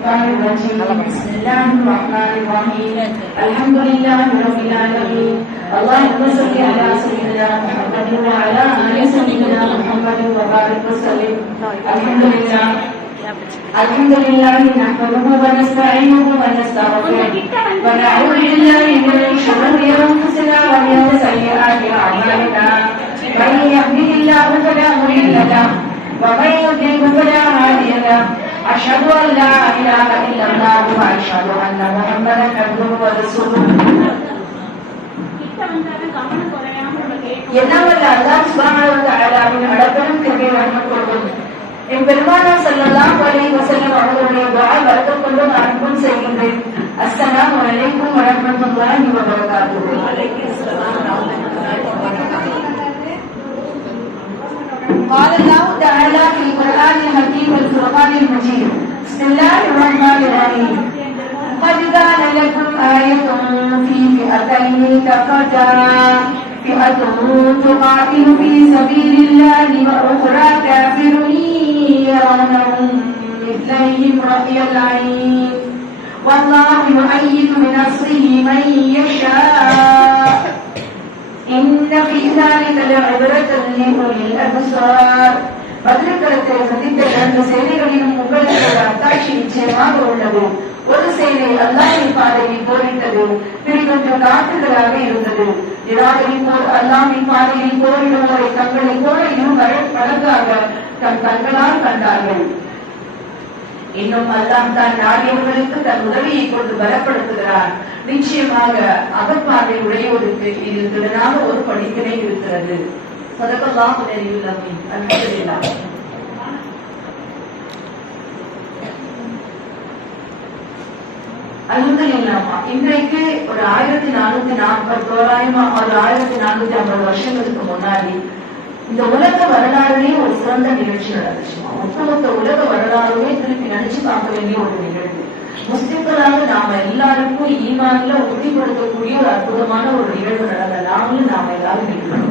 بسم الله الرحمن الرحيم الحمد لله رب العالمين اللهم صل على سيدنا محمد وعلى آل سيدنا محمد وبارك وسلم الحمد لله نحمده ونستعينه ونستغفره ونعوذ بالله من شرور أنفسنا ومن سيئات أعمالنا من يهده الله فلا مضل له ومن يضلل فلا هادي له أشهد أن لا إله إلا الله وأشهد أن محمدا عبده ورسوله என்னவல்ல அல்லாஹ் சுப்ஹானஹு வ தஆலாவின் அளப்பெரும் கிருபை வழங்கப்படும் என் பெருமானார் ஸல்லல்லாஹு அலைஹி வஸல்லம் அவர்களுடைய துஆ வரக்கத் கொண்டு அன்பும் செய்கின்றேன். அஸ்ஸலாமு அலைக்கும் வ ரஹ்மத்துல்லாஹி வ பரகாத்துஹு. قال الله تعالى في القرآن الحكيم والفرقان المجيد بسم الله الرحمن الرحيم قد كان لكم آية في فئتين التقتا فئة تقاتل في سبيل الله وأخرى كافر يرونهم مثليهم رأي العين والله يؤيد بنصره من يشاء إن في ذلك لعبرة لأولي الأبصار. பதிலுக்களத்தை சந்தித்த இரண்டு சேனைகளிலும் உங்களுக்கு அத்தாட்சி நிச்சயமாக உள்ளது. ஒரு சேனை அல்லாஹ்வின் பாதையில் போரிட்டது, பிரிவொன்று காட்டுகளாக இருந்தது. நிராகரின் போர் அல்லாஹ்வின் பாதையில் போரிடுவதை தங்களை போல மடங்காக தன் கண்களால் கண்டார்கள். இன்னும் அல்லாஹ் தான் நாடியவர்களுக்கு தன் உதவியை கொண்டு பலப்படுத்துகிறார். நிச்சயமாக அகப்பார்வை உடையோருக்கு இதில் திடனாக ஒரு படிப்பினை இருக்கிறது. சதகல்லாஹு அலைஹி வஸல்லம். அல்ஹம்துலில்லாஹ். அல்ஹம்துலில்லாஹ். இன்றைக்கு ஒரு 1440 தோராயமா ஒரு 1450 வருஷங்களுக்கு முன்னாடி இந்த உலக வரலாறுலேயே ஒரு சிறந்த நிகழ்ச்சி நடந்துச்சுமா. ஒட்டுமொத்த உலக வரலாறுமே திருப்பி நினைச்சு பார்க்க வேண்டிய ஒரு நிகழ்வு. முஸ்லிம்களாக நாம எல்லாருக்கும் ஈமான்ல உறுதிப்படுத்தக்கூடிய ஒரு அற்புதமான ஒரு நிகழ்வு நடந்ததாலும் நாம எல்லாரும் நிகழ்வு.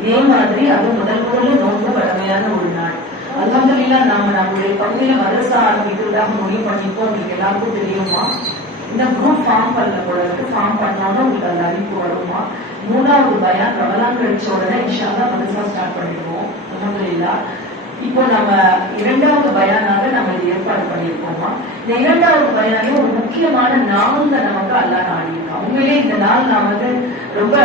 இதே மாதிரி அது முதல்ல நோக்க வளமையான ஒரு நாள். அல்ஹம்துலில்லாஹ் நாம நம்முடைய பகுதியில மதரசா ஆரம்பிக்கிறதாக முடிவு பண்ணிப்போம். உங்களுக்கு எல்லாருக்கும் தெரியுமா? இந்த குரூப் ஃபார்ம் பண்ண போல இருக்கு. ஃபார்ம் பண்ணாலும் உங்களுக்கு அந்த அறிவிப்பு வருமா? 3வது பயான் ரமலான் கழிச்ச உடனே இன்ஷா அல்லாஹ் மதரசா ஸ்டார்ட் பண்ணிடுவோம். அல்ஹம்துலில்லாஹ். இப்போ நம்ம 2வது பயானாக நம்ம இது ஏற்பாடு பண்ணியிருக்கோமா? இந்த 2வது பயானே ஒரு முக்கியமான நாள்ல நமக்கு அல்லாஹ் நாடியிருக்கான். உண்மையிலே இந்த நாள் நான் ரொம்ப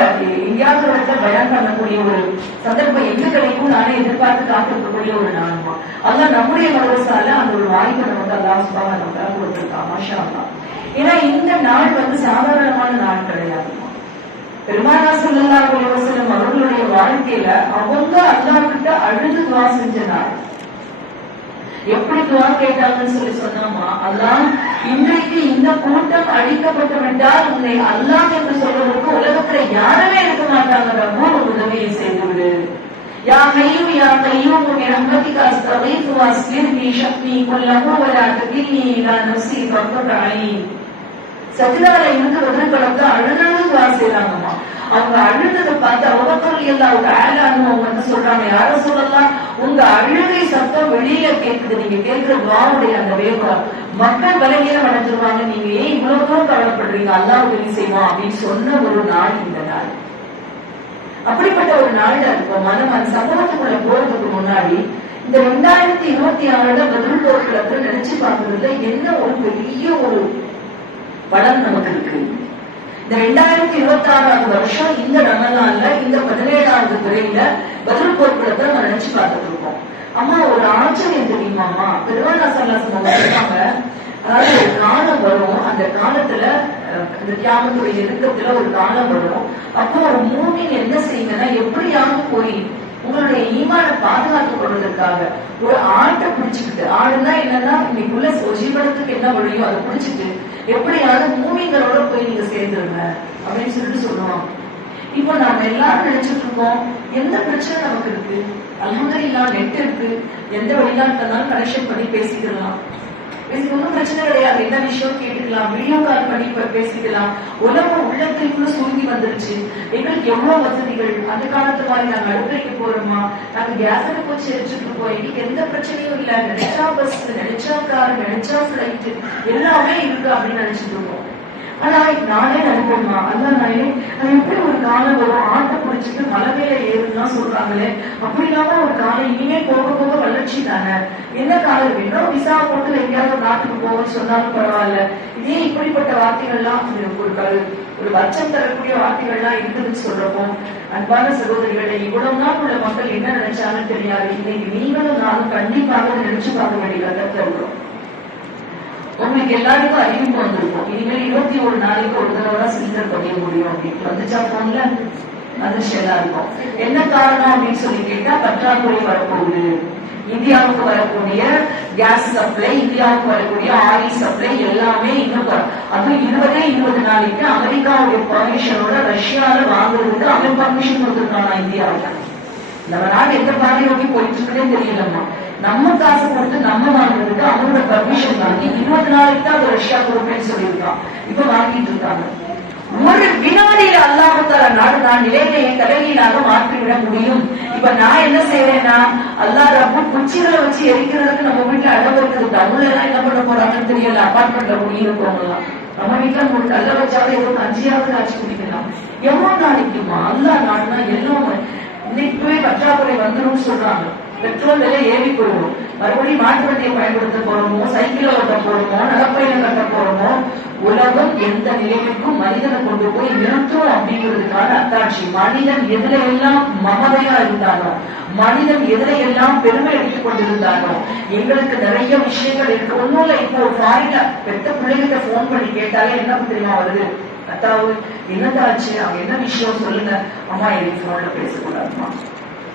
இந்தியாவுல பயான் பண்ணக்கூடிய ஒரு சந்தர்ப்பம் எங்க கிடைக்கும் நானே எதிர்பார்த்து காத்திருக்கக்கூடிய ஒரு நாள்மா. அல்லாஹ் நம்முடைய மதரசால அந்த ஒரு வாய்ப்பு நமக்கு அல்லாஹ் சுப்ஹானஹு வ தஆலா கொடுத்திருக்கான். மாஷா அல்லாஹ். ஏன்னா இந்த நாள் சாதாரணமான நாள் கிடையாதுமா. பெருமானார் ஸல்லல்லாஹு அலைஹி வஸல்லம் அவர்களுடைய வாழ்க்கையில அவங்க அல்லாஹ் கிட்ட அழுது துஆ செஞ்ச நாள். எப்படி துஆ கேட்டாங்கன்னு சொல்லி சொன்னாமா, அல்லாஹ் இன்றைக்கு இந்த கூட்டம் அழிக்கப்பட்டு விட்டால் உன்னை அல்லாஹ் என்று சொல்வதற்கு உலகத்துல யாருமே இருக்க மாட்டாங்க. ரொம்ப உதவியை செய்துவிடு. யா ஹய்யூ யா கய்யூம் பிரஹ்மதிக அஸ்தகீது வஸ்லிஹ் லி ஷக்னி குல்லஹு வ லா தகில்னி இலா நஃப்ஸி ஃபர்ஃபத் ஐன். சஜிதால இருந்து உடன்கலந்து அழுது துஆ செய்றாங்கம்மா. அவங்க அழுததை பார்த்து அபூபக்கர் ரலியல்லாஹு தஆலா அவங்க சொல்றாங்க, யார சொல்லலாம், உங்க அழுகை சத்தம் வெளியில கேட்குது. நீங்க கேட்கிற துஆவுடைய அந்த வேகம் மக்கள் பலகீனம் அடைஞ்சிருவாங்க. நீங்க ஏன் இவ்வளவு தூரம் கவலைப்படுறீங்க? அல்லாஹ் உதவி செய்வான் அப்படின்னு சொன்ன ஒரு நாள் இந்த நாள். அப்படிப்பட்ட ஒரு நாள்ல இருக்கும். அந்த சம்பவத்துக்குள்ள போறதுக்கு முன்னாடி இந்த 2026 பதில் போர்க்களத்துல நினைச்சு பார்க்கறதுல என்ன ஒரு பெரிய ஒரு பலம் நமக்கு இருக்கு. இந்த 2026 வருஷம் இந்த ரமலான்ல இந்த 17வது பிறையில பதில் போர்க்களத்தை நம்ம நினைச்சு பார்த்துட்டு இருக்கோம். அம்மா ஒரு ஆச்சரியம் தெரியுமாமா? பெருமானார் ஸல்லல்லாஹு அலைஹி வஸல்லம் அதாவது ஒரு காலம் வரும். அந்த காலத்துல இந்த கியாமத்துடைய நெருக்கத்துல ஒரு காலம் வரும். அப்போ ஒரு மூமின் என்ன செய்யுங்கன்னா, எப்படியாவது போய் உங்களுடைய ஈமான பாதுகாத்துக் கொள்வதற்காக ஒரு ஆட்டை பிடிச்சுக்கிட்டு, ஆடுனா என்னன்னா இன்னைக்குள்ள ஜீவனத்துக்கு என்ன வழியோ அதை பிடிச்சிட்டு எப்படியாவது மூமிங்களோட போய் நீங்க சேர்ந்துருங்க அப்படின்னு சொல்லுவாங்க. இப்போ நாம எல்லாரும் நினைச்சிட்டு இருக்கோம், எந்த பிரச்சனை நமக்கு இருக்கு? அல்ஹம்துலில்லாஹ் நெட் இருக்கு, எந்த வெளிநாட்டுல இருந்தாலும் கனெக்ஷன் பண்ணி பேசிக்கலாம். பேசுறது ஒன்றும் பிரச்சனை கிடையாது. என்ன விஷயம் கேட்டுக்கலாம், வீடியோ கால் பண்ணி பேசிக்கலாம். உலகம் உள்ளத்திற்குள்ள சுருங்கி வந்துருச்சு. எங்களுக்கு எவ்வளவு வசதிகள். அந்த காலத்து மாதிரி நாங்க அடுப்பைக்கு போறோமா, நாங்க கேஸ் அடுப்பு வச்சு எரிச்சுட்டு இருக்கோம். எங்களுக்கு எந்த பிரச்சனையும் இல்ல. நினைச்சா பஸ், நினைச்சா கார், நினைச்சா பிளைட் எல்லாமே இருக்கு அப்படின்னு நினைச்சிட்டு இருக்கோம். ஆனா நானே நினைப்பேன்மா, அதான் நான் எப்படி ஒரு காலம் வரும் ஆட்டை பிடிச்சிட்டு மலை மேல ஏறுலாம் சொல்றாங்களே, அப்படி இல்லாம ஒரு காலம் இனிமே போக போக வளர்ச்சி தானே. என்ன காலம் வேணும், விசா போட்டு எங்கேயாவது நாட்டுக்கு போக சொன்னாலும் பரவாயில்ல. இதே இப்படிப்பட்ட வார்த்தைகள்லாம் ஒரு பட்சம் தரக்கூடிய வார்த்தைகள்லாம் இருக்குதுன்னு சொல்றப்போ, அன்பான சகோதரிகளை இவ்வளவு நாள் உள்ள மக்கள் என்ன நினைச்சாங்கன்னு தெரியாது. இன்னைக்கு நீங்களும் நானும் கண்டிப்பாக நினைச்சு பார்க்க வேண்டிய கட்டத்துல இருக்கிறோம். உங்களுக்கு எல்லாருக்கும் அறிவிப்பு வந்திருக்கும், இனிமேல் 21 நாளைக்கு ஒரு தடவை தான் சிலிண்டர் பதிய முடியும் அப்படின்னு வந்துச்சா போன்ல. அதிர்ஷ்டம் இருக்கும். என்ன காரணம் அப்படின்னு சொல்லி கேட்டா, பற்றாக்குறை வரப்போகுது. இந்தியாவுக்கு வரக்கூடிய கேஸ் சப்ளை, இந்தியாவுக்கு வரக்கூடிய ஆயில் சப்ளை எல்லாமே இன்னும் அதுவும் 20 நாளைக்கு அமெரிக்காவுடைய பர்மிஷனோட ரஷ்யால வாங்குறதுக்கு அவன் பர்மிஷன் கொடுத்துருக்கானா இந்தியாவுக்கு. நம்ம நாடு எந்த பாதை நோக்கி போயிட்டு இருக்குன்னே தெரியலம்மா. நம்ம காசு கொடுத்து நம்ம வாங்குறதுக்கு அவங்களோட பர்மிஷன் வாங்கி 20 நாளைக்கு தான் அது ரஷ்யா கொடுப்பேன்னு சொல்லியிருக்கான். இப்ப வாங்கிட்டு இருக்காங்க. ஒரு வினாடியில அல்லாஹ் நாடு நான் நிலையை என் தலைவீழாக மாற்றிவிட முடியும். இப்ப நான் என்ன செய்யறேன்னா, அல்லாஹ் ரப்பு குச்சிகளை வச்சு எரிக்கிறதுக்கு நம்ம வீட்டுல அடம் இருக்குது. அவங்க எல்லாம் என்ன பண்ண போறாங்கன்னு தெரியல. அபார்ட்மெண்ட்ல குடியிருக்கவங்க எல்லாம் நம்ம வீட்டுல உங்களுக்கு கல்ல வச்சாலும் எவ்வளவு 5ஆவது காட்சி குடிக்கலாம். எவ்வளவு நாளைக்குமா அல்லாஹ் நாடுனா எல்லாம் இன்னைக்கு பற்றாக்குறை வந்துடும் சொல்றாங்க. பெட்ரோல் விலை ஏறி போயிடும். மறுபடியும் மாட்டு வண்டியை பயன்படுத்த போறோமோ, சைக்கிள் ஓட்ட போறோமோ, நடப்பயணம் கட்ட போறோமோ, உலகம் எந்த நிலைமைக்கும் மனிதனை கொண்டு போய் நிறுத்தும் அப்படிங்கிறதுக்கான அத்தாட்சி. மனிதன் எதுல எல்லாம் மமதையா இருந்தானோ, மனிதன் எதுல எல்லாம் பெருமை எடுத்துக் கொண்டிருந்தானோ, எங்களுக்கு நிறைய விஷயங்கள் இருக்கு. ஒன்னும் இல்ல, இப்போ ஒரு ஃபாரின்ல பெத்த பிள்ளைகிட்ட போன் பண்ணி கேட்டாலே என்ன தெரியுமா வருது, அத்தாவது என்னதாச்சு, அவங்க என்ன விஷயம் சொல்லுங்க. அம்மா எனக்கு போன்ல பேசக்கூடாதுமா,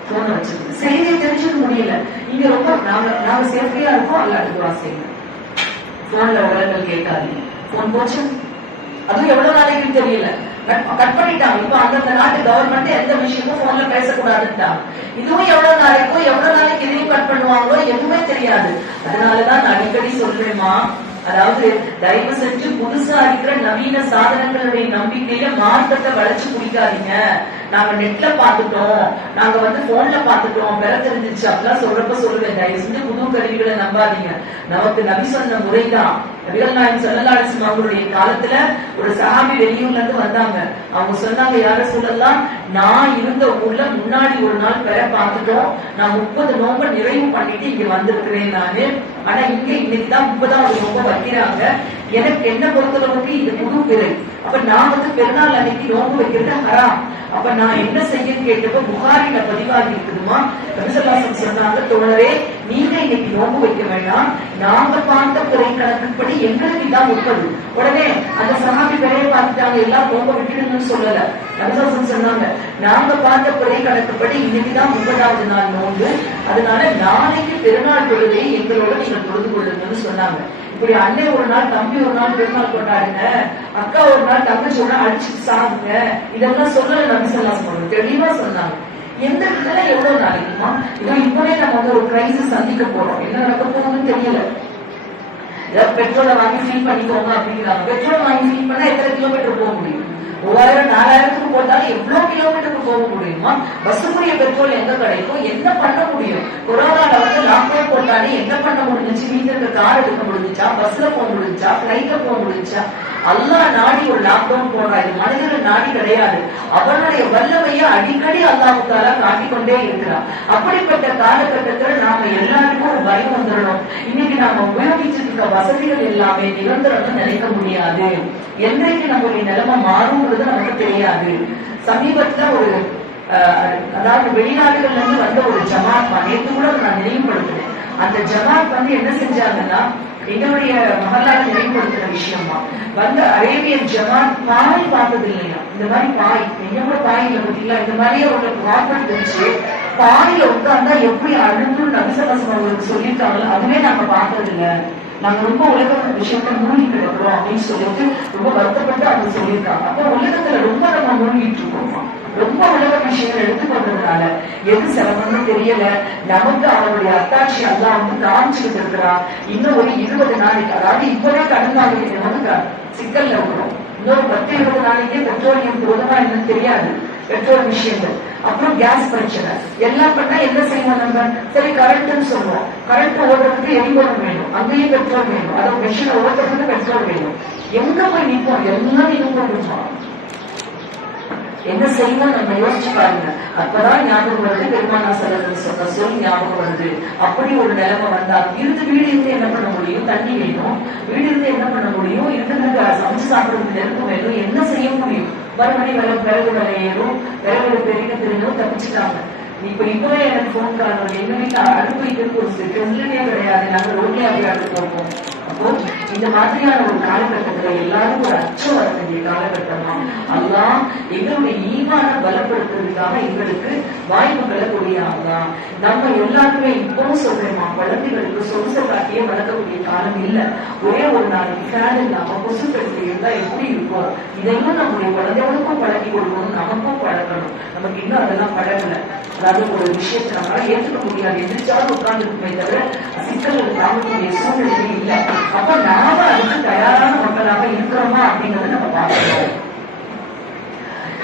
போன வச்சிருக்கு, செய்தியை தெரிஞ்சுக்க முடியல. இங்க ரொம்ப நாங்க சேஃப்டியா இருக்கோம், அல்லாட்டுக்கு வாசிங்க. போன்ல உலகங்கள் கேட்காதீங்க. போன் போச்சு, அதுவும் எவ்வளவு நாளைக்கு தெரியல, கட் பண்ணிட்டாங்க. இப்ப அந்தந்த நாட்டு கவர்மெண்ட் எந்த விஷயமும் போன்ல பேசக்கூடாதுட்டாங்க. இதுவும் எவ்வளவு நாளைக்கு இதையும் கட் பண்ணுவாங்களோ எதுவுமே தெரியாது. அதனாலதான் நான் அடிக்கடி சொல்றேமா, அதாவது தயவு செஞ்சு புதுசா இருக்கிற நவீன சாதனங்களுடைய நம்பிக்கையில மார்க்கத்தை வளைச்சு குடிக்காதீங்க. நாங்க நெட்ல பாத்துட்டோம், நாங்க போன்ல பாத்துட்டோம், பெற தெரிஞ்சிச்சு அப்படிலாம் சொல்றப்ப சொல்லுவேன், தயவு செஞ்சு புது கருவிகளை நம்பாதீங்க. நமக்கு நபி சொன்ன முறைதான். நபிகள் நாயகம் ஸல்லல்லாஹு அலைஹி வஸல்லம் அவங்களுடைய காலத்துல ஒரு சஹாபி வெளியூர்ல இருந்து வந்தாங்க. அவங்க சொன்னாங்க, யார சொல்லலாம், நான் இருந்த ஊர்ல முன்னாடி ஒரு நாள் பெற பார்த்துட்டோம், நான் 30 நோன்பை நிறைவு பண்ணிட்டு இங்க வந்திருக்கிறேன் நானு. ஆனா இங்க இன்னைக்குதான் 30வது நோன்பை வைக்கிறாங்க. எனக்கு என்ன பொறுத்தளவுக்கு இது புது பிறை. அப்ப நான் பெருநாள் அன்னைக்கு நோன்பு வைக்கிறது ஹராம். அப்ப நான் என்ன செய்ய கேட்டப்ப புகாரில பதிவாகி இருக்குதுமா. நபிசல்லாஹு சொன்னாங்க, தோழரே நீங்க இன்னைக்கு நோன்பு வைக்க வேண்டாம், நாங்க பார்த்த பிறை கணக்குப்படி எங்களுக்கு இதான் 30. உடனே அந்த சஹாபி பிறையை பார்த்துட்டாங்க, எல்லாம் நோன்பை விட்டுடுங்கன்னு சொல்லல. நபிசல்லாஹு சொன்னாங்க, நாங்க பார்த்த பிறை கணக்குப்படி இன்னைக்குதான் 30வது நாள் நோன்பு, அதனால நாளைக்கு பெருநாள் தொழுகையை எங்களோட நீங்க தொழுது கொள்ளுங்கன்னு சொன்னாங்க. இப்படி அண்ணன் ஒரு நாள், தம்பி ஒரு நாள் பெருநாள் கொண்டாடுங்க, அக்கா ஒரு நாள் தங்கச்சி ஒரு நாள் அடிச்சு சாகுங்க, இதெல்லாம் சொல்லல நபிசல்லாஹு சொல்றாங்க, தெளிவா சொன்னாங்க. எந்த இடத்துல எவ்வளவு நாளைக்குமா, இப்பவே நம்ம ஒரு கிரைசிஸ் சந்திக்க போறோம், என்ன நடக்க போகுதுன்னு தெரியல. ஏதாவது பெட்ரோலை வாங்கி ஃபீல் பண்ணிக்கோங்க அப்படிங்கிறாங்க. பெட்ரோல் வாங்கி ஃபீல் பண்ணா எத்தனை கிலோமீட்டர் போக முடியும்? 3000 4000க்கு போட்டாலும் எவ்வளவு கிலோமீட்டருக்கு போக முடியுமா? பஸ்ஸுக்குரிய பெட்ரோல் எங்க கிடைக்கும்? என்ன பண்ண முடியும்? கொரோனால லாக்டவுன் போட்டாலே என்ன பண்ண முடிஞ்சிச்சு? வீட்டுல இருக்க கார் எடுக்க முடிஞ்சிச்சா? பஸ்ல போக முடிஞ்சா? பிளைட்ல போக முடிஞ்சா? அல்லாஹ் நாடி ஒரு லாக்டவுன் போடுறா. இது மனிதர்கள் நாடி கிடையாது. அவனுடைய வல்லமையை அடிக்கடி அல்லாஹ் தஆலா காட்டிக்கொண்டே இருக்கிறான். அப்படிப்பட்ட காலகட்டத்தில் நாம எல்லாருக்கும் ஒரு பயம் வந்துடணும். இன்னைக்கு நாம உபயோகிச்சுட்டு இருக்க வசதிகள் எல்லாமே நிரந்தரம் நினைக்க முடியாது. என்றைக்கு நம்மளுடைய நிலைமை மாறும்ன்றது நமக்கு தெரியாது. சமீபத்துல ஒரு அதாவது வெளிநாடுகள்ல இருந்து வந்த ஒரு ஜமாத், நேற்று கூட நான் நினைவுபடுத்தினேன். அந்த ஜமாத் என்ன செஞ்சாங்கன்னா, எங்களுடைய மகளால நினைவுபடுத்துற விஷயமா அரேபியன் ஜமாத் பாய் பார்த்தது இல்லையா? இந்த மாதிரி பாய் எங்க பாய் இல்ல பத்தீங்களா? இந்த மாதிரியே ஒரு கார்பெட் வச்சு பாயில உட்கார்ந்தா எப்படி அழுந்தும் நபிசல்லாஹு அவங்களுக்கு சொல்லியிருக்காங்க. அதுவே நாங்க பார்த்தது இல்ல, நாங்க ரொம்ப உலக விஷயத்த மூழ்கி கிடக்கிறோம் அப்படின்னு சொல்லிட்டு ரொம்ப வருத்தப்பட்டு அவங்க சொல்லியிருக்காங்க. அப்ப உலகத்துல ரொம்ப நம்ம மூழ்கிட்டு இருக்கோமா? ரொம்ப உலக விஷயங்கள் எடுத்துக்கொண்டதுனால எது சிரமம்னு தெரியல. நமக்கு அவருடைய அத்தாட்சி எல்லாம் வந்து காமிச்சுக்கிட்டு இருக்கிறான். இன்னும் ஒரு 20 நாளைக்கு, அதாவது இப்பவே கடன் வாங்கிட்டு வந்து சிக்கல்ல இருக்கிறோம். இன்னொரு 10-20 நாளைக்கே பெட்ரோலியம் போதுமா என்னன்னு தெரியாது. பெட்ரோல் விஷயங்கள், அப்புறம் கேஸ் பிரச்சனை எல்லாம் பண்ணா என்ன செய்வோம் நம்ம? சரி கரண்ட்னு சொல்லுவோம். கரண்ட் ஓடுறதுக்கு எரிபொருள் வேணும், அங்கேயும் பெட்ரோல் வேணும், அதை மிஷின் ஓடுறதுக்கு பெட்ரோல் வேணும். எங்க போய் நிற்போம்? எல்லாம் நிற்போம். என்ன செய்வோம் நம்ம யோசிச்சு பாருங்க. அப்பதான் ஞாபகம் வருது பெருமானா ஸல்லல்லாஹு சொன்ன சொல் ஞாபகம் வருது. அப்படி ஒரு நிலைமை வந்தா வீடு இருந்து என்ன பண்ண முடியும்? தண்ணி வேணும். வீடு இருந்து என்ன பண்ண முடியும்? இருக்கிறதுக்கு சமைச்சு சாப்பிடுறதுக்கு நெருப்பு வேணும். என்ன செய்ய முடியும்? மறுபடியும் விறகு விலை ஏறும், விறகு பெரிய தெரியும், தப்பிச்சுட்டாங்க. இப்பவே எனக்கு போன் காரணம், எங்க வீட்டுல அடுப்பு வைக்கிறதுக்கு ஒரு ஃபெசிலிட்டியே கிடையாது, நாங்க ரோட்லயே அப்படியே அடுப்பு வைப்போம். அப்போ இந்த மாதிரியான ஒரு காலகட்டத்துல எல்லாரும் ஒரு அச்சம் வர வேண்டிய காலகட்டமா அல்லாஹ் எங்களுடைய ஈமான பலப்படுத்துறதுக்காக எங்களுக்கு வாய்ப்புகளை கூடியாங்களா. நம்ம எல்லாருமே இப்பவும் சொல்றேமா, குழந்தைகளுக்கு சொந்த காட்டியே வளர்க்கக்கூடிய காலம் இல்ல. ஒரே ஒரு நாளைக்கு ஃபேன் இல்லாம கொசு பெருத்து இருந்தா எப்படி இருக்கும்? இதையும் நம்முடைய குழந்தைகளுக்கும் பழகி கொடுக்கணும், நமக்கும் பழக்கணும். நமக்கு இன்னும் அதெல்லாம் பழகல. அதாவது ஒரு விஷயத்தை நம்மளால ஏற்றுக்க முடியாது, எதிர்த்தாலும் உட்கார்ந்துருக்குமே தவிர சிக்கல்கள் தாங்கக்கூடிய சூழ்நிலை இல்லை. அப்ப நாம அதுக்கு தயாரான மக்களாக இருக்கிறோமா அப்படிங்கறத நம்ம பார்க்கணும்.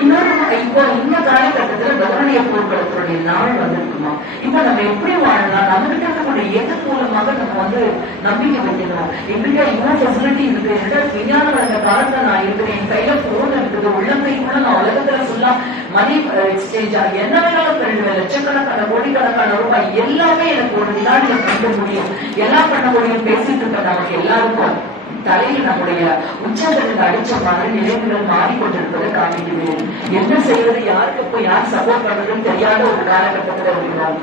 இன்னொரு இப்போ இந்த காலகட்டத்துல கவர்னிய போர்க்களத்துடைய நாள் வந்திருக்குமா? இப்ப நம்ம எப்படி வாழலாம்? நம்ம கிட்ட இருக்கக்கூடிய எது மூலமாக நம்ம வந்து நம்பிக்கை வைக்கணும். எங்கிட்ட இவ்வளவு ஃபெசிலிட்டி இருக்கு, என்னோட விஞ்ஞான வளர்ந்த காலத்துல நான் இருக்கிறேன், என் கையில போன் இருக்குது, உள்ளங்கைக்குள்ள நான் உலகத்துல ஃபுல்லா மணி எக்ஸ்சேஞ்ச் ஆகி என்ன வேணாலும் பண்ணிடுவேன், லட்சக்கணக்கான கோடிக்கணக்கான ரூபாய் எல்லாமே எனக்கு ஒரு வினாடியில பண்ண முடியும், எல்லாம் பண்ண முடியும் பேசிட்டு இருக்க நமக்கு எல்லாருக்கும் தலையில் நம்முடைய உச்சங்களுக்கு அடிச்ச மாதிரி நிலைமைகள் மாறிக்கொண்டிருப்பதை காமிக்குவேன். என்ன செய்வது, யாருக்கு போய் யார் சப்போர்ட் பண்றதுன்னு தெரியாத ஒரு காலகட்டத்துல இருக்கிறோம்.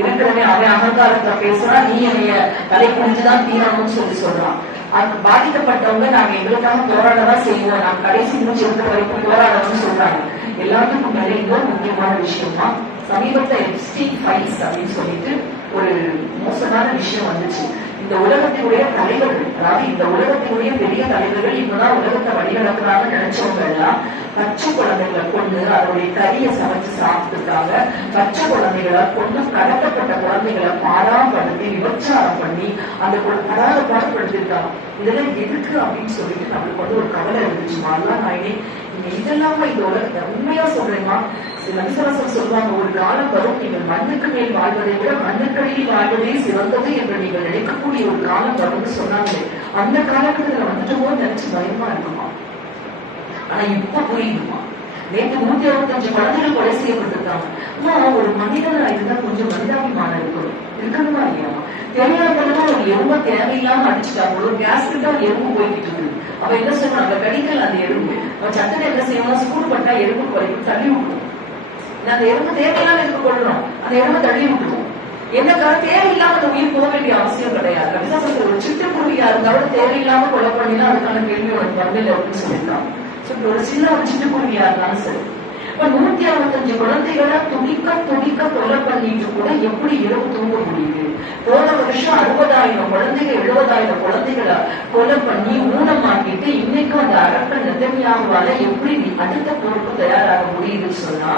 இருக்கிறவன் அவன் அகங்காரத்துல பேசுறான், நீ என்னைய தலை குடிஞ்சுதான் தீரணும்னு சொல்றான். அது பாதிக்கப்பட்டவங்க நாங்க எங்களுக்காக போராடதான் செய்வோம், நாங்க கடைசி மூச்சு இருக்கிற வரைக்கும் போராடணும்னு சொல்றாங்க. எல்லாத்துக்கும் மேலே இன்னொரு முக்கியமான விஷயமா சமீபத்துல எப்ஸ்டீன் ஃபைல்ஸ் அப்படின்னு சொல்லிட்டு ஒரு மோசமான விஷயம் வந்துச்சு. இந்த உலகத்தினுடைய தலைவர்கள், அதாவது இந்த உலகத்தினுடைய பெரிய தலைவர்கள் இப்பதான் உலகத்தை வழிநடக்கிறாங்கன்னு நினைச்சவங்க எல்லாம் பச்சை குழந்தைகளை கொண்டு அதனுடைய கறியை சமைச்சு சாப்பிட்டுருக்காங்க. பச்சை குழந்தைகளை கொண்டு கடத்தப்பட்ட குழந்தைகளை பாடாப்படுத்தி விபச்சாரம் பண்ணி அந்த பாடப்படுத்திருக்காங்க. இதெல்லாம் எதுக்கு அப்படின்னு சொல்லிட்டு நம்மளுக்கு வந்து ஒரு கவலை இருந்துச்சு. அதெல்லாம் நான் இதெல்லாம இந்த உலகத்தை உண்மையா சொல்றேன்னா, நபிசரசம் சொல்லுவாங்க, ஒரு காலம் வரும் நீங்கள் மண்ணுக்கு மேல் வாழ்வதை விட மண்ணுக்கடியில் வாழ்வதே சிறந்தது என்று நீங்கள் நினைக்கக்கூடிய ஒரு காலம் வரும்னு சொன்னாங்க. அந்த காலகட்டத்துல வந்துட்டோமோ நினைச்சு பயமா இருக்குமா? ஆனா இப்ப புரியுதுமா. நேற்று 165 குழந்தைகள் கொலை செய்யப்பட்டிருக்காங்க. ஒரு மனிதனா இருந்தா கொஞ்சம் மனிதாபிமானம் இருக்கணுமா இல்லையா? தெரியாதவங்க ஒரு எறும்ப தேவையில்லாம அடிச்சுட்டாங்க. ஒரு கேஸ் கிட்ட ஒரு எறும்பு போய்கிட்டு இருக்கு. அப்ப என்ன சொல்றாங்க, கடிக்கல் அந்த எறும்பு. நம்ம சட்டத்தை என்ன செய்யணும், ஸ்கூல் பட்டா எறும்பு குறைக்கும் தள்ளி விட்டுருவோம். அந்த எறும்பு தேவையில்லாம எதுக்கு கொள்றோம், அந்த எறும்பை தள்ளி விட்டுருவோம். என்னக்காக தேவையில்லாம அந்த உயிர் போக வேண்டிய அவசியம் கிடையாது. ஒரு சிட்டுக்குருவியா இருந்தாலும் தேவையில்லாம கொலை பண்ணினா அதுக்கான கேள்வி உனக்கு வரல அப்படின்னு சொல்லியிருக்காங்க. ஒரு சின்ன ஒரு சிட்டுக்குருவியா இருந்தாலும் சரி. இப்ப 165 குழந்தைகளை துடிக்க கொலை பண்ணிட்டு கூட எப்படி இரவு தூங்க முடியுது? போன வருஷம் 60,000 குழந்தைகள் 70,000 குழந்தைகளை கொலை பண்ணி ஊனமாக்கிட்டு இன்னைக்கும் அந்த அரக்க நெதன்யாகுவால எப்படி அடுத்த போருக்கு தயாராக முடியுதுன்னு சொன்னா,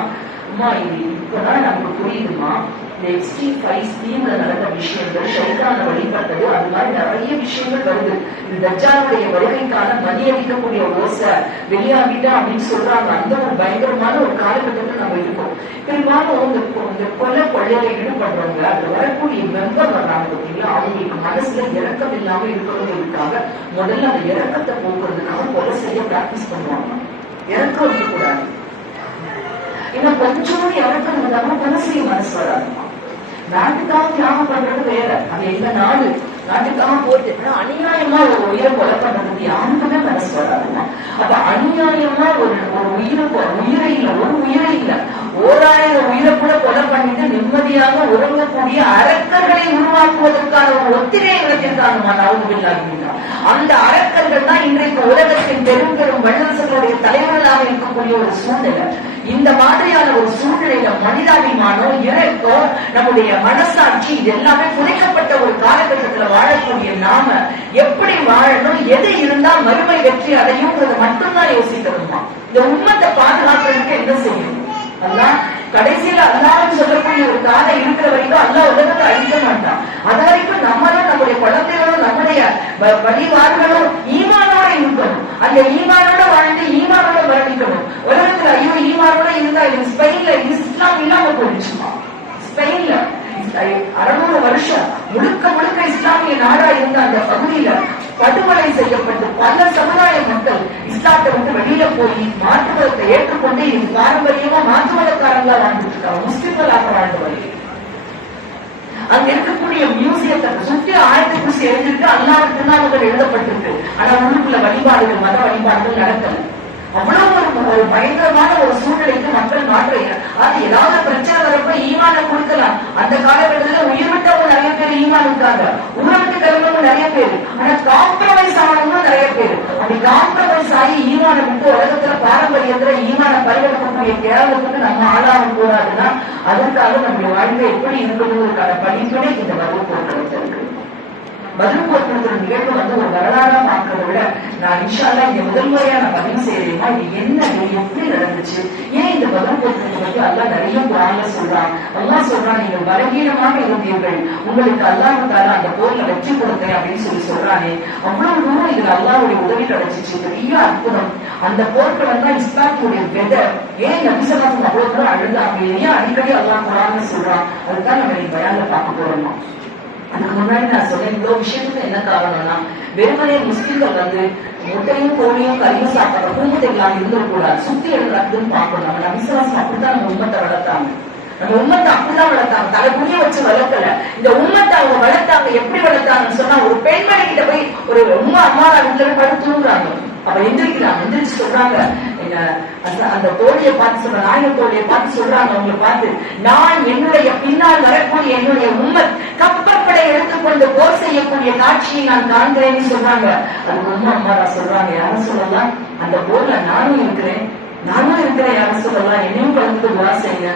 அம்மா இது இப்பதான் நமக்கு புரியுதுமா. இந்த எக்ஸ்ட்ரீம் ஃபைஸ் தீம்ல நடந்த விஷயங்கள், ஷைத்தான வழிபட்டது, அது மாதிரி நிறைய விஷயங்கள் வருது. இந்த தஜ்ஜாலுடைய வருகைக்கான மணி அடிக்கக்கூடிய ஓசை வெளியாகிட்டா அப்படின்னு சொல்றாங்க. அந்த ஒரு பயங்கரமான ஒரு காலகட்டத்தில் நம்ம இருக்கோம். பெரும்பாலும் இந்த கொள்ளையில ஈடுபடுறவங்க, அது வரக்கூடிய மெம்பர் வர்றாங்க பார்த்தீங்களா, அவங்களுக்கு மனசுல இறக்கம் இல்லாம இருக்கிறவங்களுக்காக முதல்ல அந்த இறக்கத்தை போக்குறதுக்காக கொலை செய்ய பிராக்டிஸ் பண்ணுவாங்க. இறக்கம் இருக்கக்கூடாது. ஏன்னா கொஞ்சம் இறக்கம் இருந்தாலும் கொலை செய்ய மனசு வராதுமா. நாட்டுக்காக தியாகம் பண்றது வேற, அது எங்க நாடு, நாட்டுக்காக போட்டு அநியாயமா ஒரு உயிரை கொலை பண்றதுக்கு யாருக்குமே மனசு வராதுமா. அப்ப அநியாயமா ஒரு உயிரை இல்ல, ஒரு உயிரை இல்ல, 1000 உயிரை கூட கொலை பண்ணிட்டு நிம்மதியாக உறங்கக்கூடிய அரக்கர்களை உருவாக்குவதற்கான ஒரு ஒத்திரை விளக்கிருக்காங்கம்மா. நாவுபில்லாஹ், அந்த அரக்கர்கள் தான் இன்றைக்கு உலகத்தின் பெரும் பெரும் வல்லரசுகளுடைய தலைவர்களாக இருக்கக்கூடிய ஒரு சூழ்நிலை. இந்த மாதிரியான ஒரு சூழ்நிலையில மனிதாபிமானம், இறக்கம், நம்முடைய மனசாட்சி இது எல்லாமே குறைக்கப்பட்ட ஒரு காலகட்டத்துல வாழக்கூடிய நாம எப்படி வாழணும், எது இருந்தா மறுமை வெற்றி அடையும்ன்றத மட்டும்தான் யோசிக்கணுமா. இந்த உண்மத்தை பாதுகாக்கிறதுக்கு என்ன செய்யணும்? அல்லாஹ் கடைசியில அல்லாஹ்னு சொல்லக்கூடிய ஒரு காலம் இருக்கிற வரைக்கும் அல்லாஹ் உலகத்தை அழிக்க மாட்டான். அது வரைக்கும் நம்மளும் நம்முடைய குழந்தைகளும் நம்முடைய வழிவார்களும் ஈமானோட இருக்கணும். அந்த ஈமானோட வாழ்ந்து ஈமானோட வர்ணிக்கணும். உலகத்துல ஐயோ ஈமானோட இருந்தா இது ஸ்பெயின்ல இஸ்லாம் இல்லாம போயிடுச்சுமா. ஸ்பெயின்ல 600 வருஷம் முழுக்க முழுக்க இஸ்லாமிய நாடா இருந்த அந்த பகுதியில படுகொலை செய்யப்பட்டு பல சமுதாய மக்கள் இஸ்லாத்தை வந்து வெளியில போய் மாற்று மதத்தை ஏற்றுக்கொண்டு இது பாரம்பரியமா மாற்று மதக்காரங்களா வாழ்ந்துட்டு இருக்காங்க, முஸ்லிம்களாக வாழ்ந்து வருகிறது. அங்க இருக்கக்கூடிய மியூசியத்தை சுற்றி 1000 எழுதிட்டு அல்லாஹ் திருநாமங்கள் எழுதப்பட்டிருக்கு. ஆனா உள்ளுக்குள்ள வழிபாடுகள் மத வழிபாடுகள் நடக்கல. அவ்வளவு ஒரு பயங்கரமான ஒரு சூழ்நிலைக்கு மக்கள் மாற்றுறாங்க. அது ஏதாவது பிரச்சனை வரப்ப ஈமான கொடுக்கலாம். அந்த காலகட்டத்தில் உயிர் விட்டவங்க நிறைய பேர் ஈமான் இருக்காங்க, உணவுக்கு கிளம்பவங்க நிறைய பேர். ஆனா காம்ப்ரமைஸ் ஆனவங்களும் நிறைய பேர். அப்படி காம்ப்ரமைஸ் ஆகி ஈமான விட்டு உலகத்துல பாரம்பரியத்துல ஈமான பரிவர்த்தக்கூடிய கேரளத்துக்கு நம்ம ஆளாக கூடாதுன்னா அதற்காக நம்முடைய வாழ்க்கை எப்படி இருக்கணுங்கிறதுக்கான படிப்படை இந்த பதில் போக்குவரத்து இருக்கு. பதில் போக்குவரத்து நிகழ்வு வந்து ஒரு வரலாறா பார்க்கறத விட நான் இன்ஷா அல்லாஹ் இங்க முதல் முறையா நான் பதிவு செய்யறேன்னா இது என்ன எப்படி நடந்துச்சு, ஏன் இந்த பதில் போக்குவரத்து பத்தி அல்லாஹ் நிறைய குர்ஆன்ல சொல்றான். அல்லாஹ் சொல்றான், நீங்கள் பலகீனமாக இருந்தீர்கள், உங்களுக்கு அல்லாஹ் தஆலா அந்த போர்ல வெற்றி கொடுத்தேன் அப்படின்னு சொல்றானே. அவ்வளவு தூரம் இதுல அல்லாஹ்வுடைய உதவி கிடைச்சிச்சு. பெரிய அற்புதம். அந்த போர்க்களம் தான் இஸ்லாத்துடைய விதை. ஏன் நபி ஸல்லல்லாஹு அலைஹி வஸல்லம் அவ்வளவு தூரம் அழுதாங்க, ஏன் அடிக்கடி அல்லாஹ் குர்ஆன்ல சொல்றான், அதுதான் நம்ம இந்த பயான்ல பார்க்க போறோம். அதுக்கு முன்னாடி நான் சொன்னேன், இவ்வளவு விஷயத்துக்கு என்ன காரணம்னா வெறுமனே முஸ்லிம்கள் வந்து முட்டையும் கோழியும் கறியும் சாப்பிட்ற கூட்டெல்லாம் இருந்துடக்கூடாது, சுத்தி எழுதுறதுன்னு பார்க்கணும். நம்ம நபிசலாசம் அப்படித்தான் நம்ம உம்மத்தை வளர்த்தாங்க. நம்ம உம்மத்தை அப்படிதான் வளர்த்தாங்க, தலைக்குனிய வச்சு வளர்க்கல. இந்த உம்மத்தை அவங்க வளர்த்தாங்க. எப்படி வளர்த்தாங்கன்னு சொன்னா, ஒரு பெண்மணி கிட்ட போய் ஒரு அம்மா வீட்டுல போய் படுத்து தூங்குறாங்க. அப்ப எந்திரிக்கிறாங்க, எந்திரிச்சு சொல்றாங்க, அந்த தோழியை பார்த்து சொல்ற நாயக தோழியை பார்த்து சொல்றாங்க, அவங்களை பார்த்து, நான் என்னுடைய பின்னால் வரக்கூடிய என்னுடைய உம்மத் கப்பற்படை எடுத்துக்கொண்டு போர் செய்யக்கூடிய காட்சியை நான் காண்கிறேன்னு சொல்றாங்க. அது அம்மாரா சொல்றாங்க, யாரும் சொல்லலாம், அந்த போர்ல நானும் இருக்கிறேன் யாரும் சொல்லலாம், என்னையும் கலந்து துவா செய்யுங்க.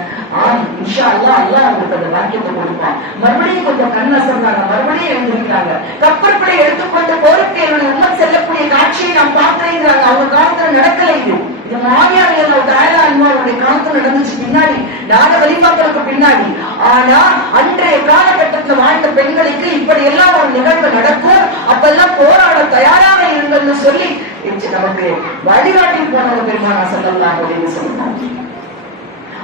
இன்ஷா அல்லாஹ் அல்லாஹ் அவங்களுக்கு அந்த வாக்கியத்தை கொடுப்பான். மறுபடியும் கொஞ்சம் கண் அசர்ந்தாங்க, மறுபடியும் எழுந்திருக்கிறாங்க. கப்பற்படை எடுத்துக்கொண்டு போருக்கு என்னுடைய உம்மத் செல்லக்கூடிய காட்சியை நான் பார்க்கிறேங்கிறாங்க. அவங்க காலத்துல நடக்கல. இது மாவியாருடைய காலத்துல நடந்துச்சு, பின்னாடி நாட வழிபாக்களுக்கு பின்னாடி. ஆனா அன்றைய காலகட்டத்தில் வாழ்ந்த பெண்களுக்கு இப்படி எல்லாம் ஒரு நிகழ்வு நடக்கும், அப்பெல்லாம் போராட தயாராக இருங்கன்னு சொல்லி நமக்கு வழிகாட்டி போனவங்க பெருமானா ஸல்லல்லாஹு அலைஹி வஸல்லம்.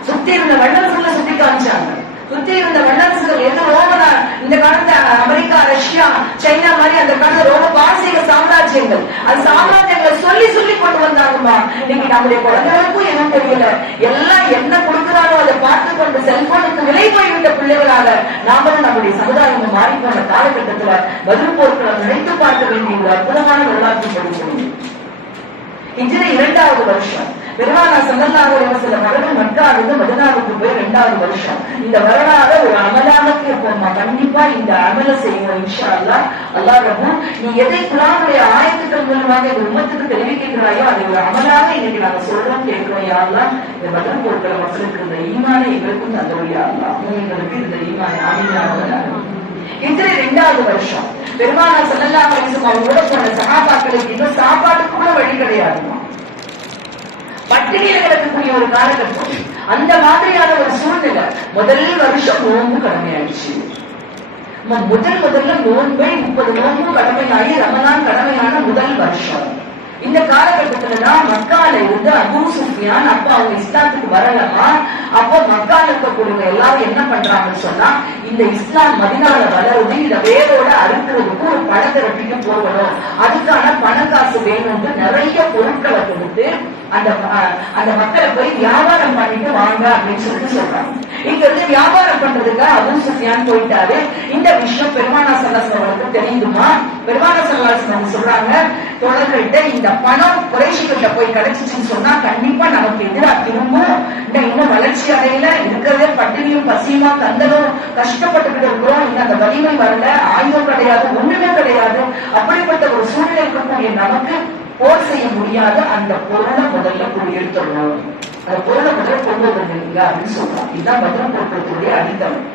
சுத்தி இருந்த வல்லரசுகளை சுத்தி காமிச்சாங்க. சுத்தி இருந்த வல்லரசுகள் எது ரோமனா, இந்த காலத்துல அமெரிக்கா, ரஷ்யா, சைனா மாதிரி அந்த காலத்துல ரோம பாரசீக சாம்ராஜ்யங்கள், அந்த சாம்ராஜ்யங்களை சொல்லி சொல்லி கொண்டு வந்தாங்கம்மா. இன்னைக்கு நம்முடைய குழந்தைகளுக்கும் என்ன தெரியல, எல்லாம் என்ன கொடுக்கிறாரோ அதை பார்த்து கொண்டு செல்போனுக்கு விலை போய்விட்ட பிள்ளைகளாக நாமளும் நம்முடைய சமுதாயம் மாறி போன காலகட்டத்துல பதில் போர்க்களை நினைத்து பார்க்க வேண்டிய ஒரு அற்புதமான வரலாற்று படிக்கணும். ஹிஜ்ரி 2வது வருஷம் பெருமானா ஸல்லல்லாஹு அலைஹி வஸல்லம் அவர்கள் மக்காவிலிருந்து மதீனாவுக்கு போய் 2வது வருஷம். இந்த வரலாறு ஒரு அமலாக போமா. கண்டிப்பா இந்த அமல செய்வோம் இன்ஷா அல்லாஹ். அல்லாஹ் ரப்பு நீ எதை குர்ஆனுடைய ஆயத்துக்கள் மூலமாக இந்த உம்மத்துக்கு தெரிவிக்கிறாயோ அதை ஒரு அமலாக இன்னைக்கு நாங்க சொல்றோம், கேட்கிறோம். யா அல்லாஹ், இந்த பதில் போர்க்கிற மக்களுக்கு இந்த ஈமானை எங்களுக்கும் தந்தோம். யா அல்லாஹ், உங்களுக்கு இந்த ஈமானை ஆமீனாக. ஹிஜ்ரி 2வது வருஷம் பெருமானா ஸல்லல்லாஹு அலைஹி வஸல்லம் அவங்களோட போன சஹாபாக்களுக்கு இன்னும் சாப்பாட்டுக்கு கூட வழி கிடையாதுமா. பட்டினியில கிடக்கக்கூடிய ஒரு காலகட்டம். அந்த மாதிரியான ஒரு சூழ்நிலை. முதல் வருஷம் நோன்பு கடமையாயிடுச்சு. முதல்ல நோன்பை 30 நோன்பு கடமையாகி ரமலான் கடமையான முதல் வருஷம். இந்த காலகட்டத்துலதான் மக்கால இருந்து அபூ சுஃபியான், அப்ப அவங்க இஸ்லாத்துக்கு வரலமா. அப்போ மக்கால இருக்கக்கூடிய எல்லாரும் என்ன பண்றாங்கன்னு சொன்னா, இந்த இஸ்லாம் மதீனால வளருது, இத வேரோட அறுக்கிறதுக்கு ஒரு பணத்திரட்டிக்கு போகணும், அதுக்கான பணக்காசு வேணும்னு நிறைய பொருட்களை கொடுத்து அந்த மக்களை போய் வியாபாரம் பண்ணிட்டு வாங்க அப்படின்னு சொல்றாங்க. இங்க இருந்து வியாபாரம் பண்றதுக்கு அபூ சுஃபியான் போயிட்டாரு. இந்த விஷயம் பெருமானா ஸல்லல்லாஹு அலைஹி வஸல்லம் தெரியுமா? பெருமானா ஸல்லல்லாஹு அலைஹி வஸல்லம் சொல்றாங்க, தோழர்கள்ட்ட இந்த பணம் குறைஷிகிட்ட போய் கிடைச்சிச்சுன்னு சொன்னா கண்டிப்பா நமக்கு எதிராக திரும்பும். இன்னும் வளர்ச்சி அடையில இருக்கிறதே பட்டினியும் பசியுமா கந்தலும் கஷ்டப்பட்டுக்கிட்டு இருக்கிறோம். இன்னும் அந்த வலிமை வரல, ஆயுதம் கிடையாது, ஒண்ணுமே கிடையாது. அப்படிப்பட்ட ஒரு சூழ்நிலை இருக்கக்கூடிய நமக்கு போர் செய்ய முடியாது. அந்த பொருளை முதல்ல குடியெடுத்துள்ளோம், அந்த பொருளை முதல்ல கொண்டு வந்தீங்க அப்படின்னு சொல்றோம். இதுதான் பதில் போக்குவரத்துடைய அடித்தளம்.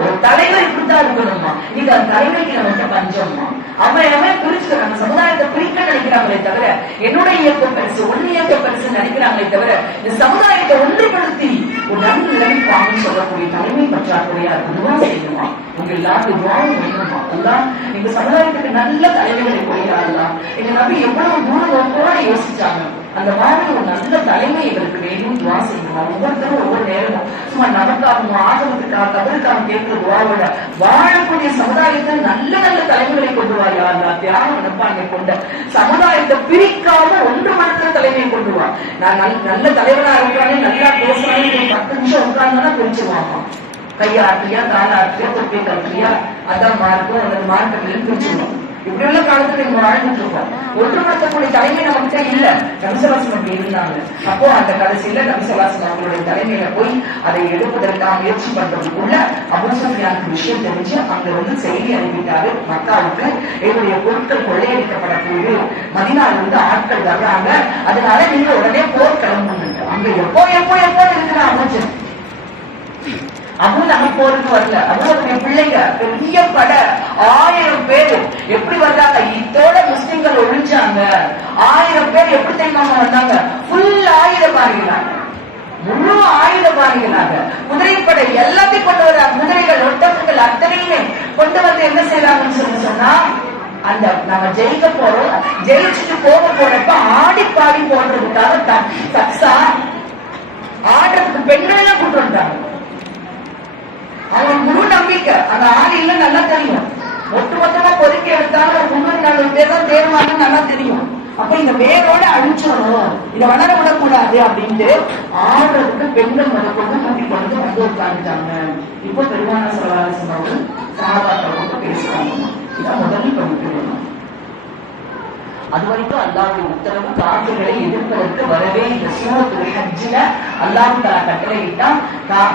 ஒரு தலைவர் இப்படித்தான் இருக்கணுமா. இது அந்த தலைவருக்கு நம்ம பஞ்சம்மா. அவன் பிரிச்சுக்க, நம்ம சமுதாயத்தை பிரிக்க நினைக்கிறாங்களே தவிர என்னுடைய இயக்கம் பெருசு, ஒன்னியக்க பெருசு நினைக்கிறாங்களே தவிர இந்த சமுதாயத்தை ஒன்றுபடுத்தி ஒரு நல்ல நிலைமை வாங்கன்னு சொல்லக்கூடிய தலைமை பற்றாக்குறையா இருக்குதுதான் செய்யணுமா? உங்க எல்லாரும் துவாவும் வேணுமா? எல்லாம் எங்க சமுதாயத்துக்கு நல்ல தலைமைகளை கொள்கிறார்களா? எங்க நபி எவ்வளவு தூரம் யோசிச்சாங்க. அந்த மாதிரி ஒரு நல்ல தலைமை எங்களுக்கு வேணும், துவா செய்யணுமா? ஒவ்வொருத்தரும் ஒவ்வொரு நேரமும் சும்மா நமக்காகவும் ஆதரவுக்காக கபருக்காக கேட்கிற துவாவோட வாழக்கூடிய சமுதாயத்தை நல்ல நல்ல தலைமைகளை கொண்டு வாயா, தியாக மனப்பான்மை கொண்ட சமுதாயத்தை பிரிக்காம ஒன்றுபடுத்துற தலைமையை கொண்டு வா. நான் நல்ல தலைவனா இருக்கிறானே, நல்லா பேசுறானே, 10 நிமிஷம் உட்கார்ந்தா பிரிச்சுவாங்க. கையாட்டியா, காலாட்டியா, தொப்பை கட்டியா, அதான் மார்க்கும் அல்லது மார்க்கம் பிரிச்சுருவோம். இப்படி உள்ள காலத்துல நம்ம வாழ்ந்துட்டு இருக்கோம். ஒன்றுபடுத்தக்கூடிய தலைமை நம்மகிட்ட இல்ல. கவிசவாசம் அப்படி இருந்தாங்க. அப்போ அந்த கடைசியில கவிசவாசம் அவங்களுடைய தலைமையில போய் அதை எடுப்பதற்காக முயற்சி பண்றதுக்குள்ள அபூ சுஃபியானுக்கு விஷயம் தெரிஞ்சு அங்க வந்து செய்தி அனுப்பிட்டாரு மக்காவுக்கு. என்னுடைய பொருட்கள் கொள்ளையடிக்கப்படக்கூடிய மதீனாவிலிருந்து ஆட்கள் வர்றாங்க, அதனால நீங்க உடனே போர் கிளம்புங்க. அங்க எப்போ இருக்கிற அமைச்சர் அபூ போருக்கு வரல. அபூவுடைய பிள்ளைங்க பெரிய படை 1000 பேர் எப்படி வந்தாங்க? இதோட முஸ்லிம்கள் ஒழிஞ்சாங்க. 1000 பேர் எப்படி தெரியுமா வந்தாங்க? ஃபுல் ஆயுதபாரிகளாக, முழு ஆயுதபாரிகளாக குதிரைப்படை எல்லாத்தையும் கொண்டு வர, குதிரைகள் ஒட்டகங்கள் அத்தனையுமே கொண்டு வந்து என்ன செய்யறாங்கன்னு சொன்னா, அந்த நம்ம ஜெயிக்க போறோம், ஜெயிச்சுட்டு போறப்ப ஆடி பாடி போடுறதுக்காக சக்ஸா ஆடுறதுக்கு பெண்கள் எல்லாம் கூட்டு வந்தாங்க. அவங்க முழு நம்பிக்கை அந்த ஆள் இல்ல நல்லா தெரியும். ஒட்டுமொத்தமா பொறுக்கி எடுத்தாலும் ஒரு 300-400 பேர் தான் தேர்வாங்கன்னு நல்லா தெரியும். அப்ப இந்த வேரோட அழிச்சிடணும், இதை வளர விடக்கூடாது அப்படின்ட்டு ஆடுறதுக்கு பெண்கள் முதற்கொண்டு கூட்டிக் கொண்டு வந்து உட்காந்துட்டாங்க. இப்போ பெருமான சொல்லலாம் சொன்னவர்கள் சகாபாக்களோட பேசுறாங்க. இதான் முதலில் பண்ணிக்கணும். அது வரைக்கும் அல்லாஹ்வுடைய உத்தரவு காபிர்களை எதிர்ப்பதற்கு வரவே இந்த சூரத்துல் ஹஜ்ஜில அல்லாஹ் தஆலா கட்டளையிட்டா,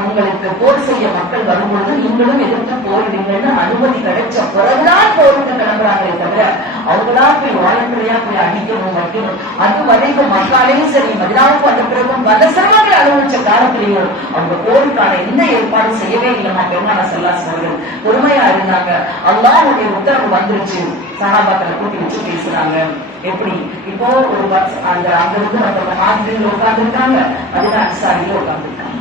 உங்களுக்கு போர் செய்ய மக்கள் வரும்பொழுது நீங்களும் எதிர்த்து போரிடுங்கன்னு அனுமதி கிடைச்ச பிறகுதான் போருக்கு கிளம்புறாங்களே தவிர அவங்களா போய் வாழப்பிழையா போய் அடிக்கணும் வைக்கணும். அது வரைக்கும் மக்களையும் சரி மதினாவுக்கு வந்த பிறகும் பல சிரமங்களை அனுபவிச்ச காலத்திலேயும் அவங்க போருக்கான எந்த ஏற்பாடும் செய்யவே இல்லைமா. பெருமானா ஸல்லல்லாஹு அலைஹி வஸல்லம் பொறுமையா இருந்தாங்க. அல்லாஹ்வுடைய உத்தரவு வந்துருச்சு. சஹாபாக்களை கூட்டி வச்சு பேசுறாங்க. எப்படி இப்போ ஒரு அந்த அங்கிருந்து மற்ற மாதிரி உட்கார்ந்து இருக்காங்க, அதுதான் அன்சாரியில உட்கார்ந்து இருக்காங்க.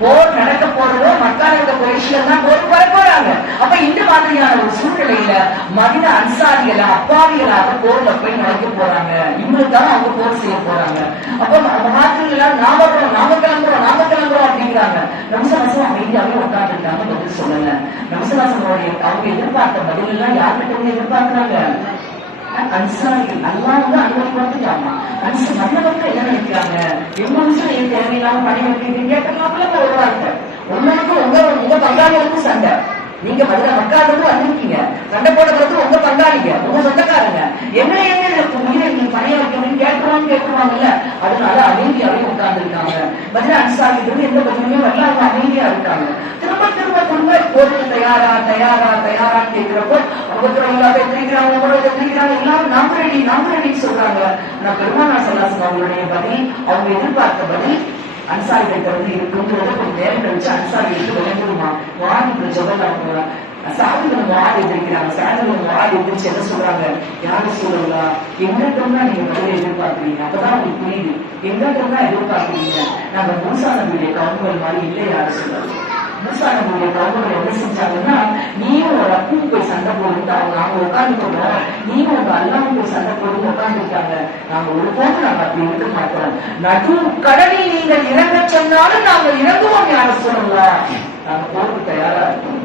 போர் நடக்க போறதோ மக்கள் இருக்க குறைஷில தான் போருக்கு வர போறாங்க. அப்ப இந்த மாதிரியான ஒரு சூழ்நிலையில மதீனா அன்சாரிகள அப்பாவிகளாக போர்ல போய் நுழைக்க போறாங்க. இவங்களுக்காக அவங்க போர் செய்ய போறாங்க. அப்ப மகாத்திரிகள் எல்லாம் நாம கிளம்புறோம் அப்படிங்கிறாங்க. நம்சவாசம் அமைதியாவே உட்கார்ந்துட்டாங்க, பதில் சொல்லல. நம்சவாசனுடைய அவங்க எதிர்பார்த்த பதில் எல்லாம் யார்கிட்ட எதிர்பார்க்கிறாங்க? அன்சாரிகள். அல்லாஹ் வந்து அனுமதி கொடுத்துட்டாங்க. நல்ல மக்கள் என்ன நினைக்கிறாங்க? எங்க விஷயம் தேவையில்லாம பணி வைக்கிறீங்க கேட்கலாம்ல வருவாங்க. உங்களுக்கு உங்க பங்காளிகளுக்கும் சண்டை. நீங்க மதுரை மக்காலிருந்து வந்திருக்கீங்க, சண்டை போடுறது உங்க பங்காளிங்க, உங்க சொந்தக்காரங்க. என்ன நீங்க பணிய வைக்கணும்னு கேட்குவாங்கல்ல. அதனால அமைதியாவே உட்கார்ந்து இருக்காங்க. மதுரை அன்சாரிகள் எந்த பதிலுமே வரல, அவங்க அமைதியா இருக்காங்க. திரும்ப போருக்கு தயாரா கேட்கிறப்போ அவங்க எதிர்க்கிறாங்க, எல்லாரும் நாம ரெடின்னு சொல்றாங்க. நான் பெருமானா ஸல்லல்லாஹு அலைஹி வஸல்லம் அவங்களுடைய பதில், அவங்க எதிர்பார்த்த பதில் அன்சாரிகிட்ட வந்து இருக்குங்கிறத கொஞ்சம் நேரம் கழிச்சு அன்சாரிகளுக்கு விளங்குமா. வாடி ஜபல் அவங்க சாதிகள் வாடி எதிர்க்கிறாங்க. சாதிகள் வாடி எதிர்த்து என்ன சொல்றாங்க? யாரும் சொல்லலாம், எங்கிட்டா நீங்க பதில் எதிர்பார்க்கிறீங்க, அப்பதான் உங்களுக்கு புரியுது. எங்கிட்டா எதிர்பார்க்கிறீங்க, நாங்க மூசா நபியுடைய கவுன்கள் மாதிரி இல்லை. யாரும் சொல்லலாம். மூசா நபியுடைய கவுன்கள் என்ன செஞ்சாங்கன்னா, நீயும் ஒரு அப்பும் போய் சண்டை போடுங்க, அவங்க உட்காந்துக்கணும், நீயும் உங்க அல்லாவும் போய் சண்டை போடுங்க உட்காந்துருக்காங்க. நாங்க ஒரு போது நாங்க அப்படி இருக்க மாட்டோம். நடு கடலில் நீங்கள் இறங்க சொன்னாலும் நாங்க இறங்குவோம். யாரும் சொல்லலாம், நாங்க போருக்கு தயாரா இருக்கோம்.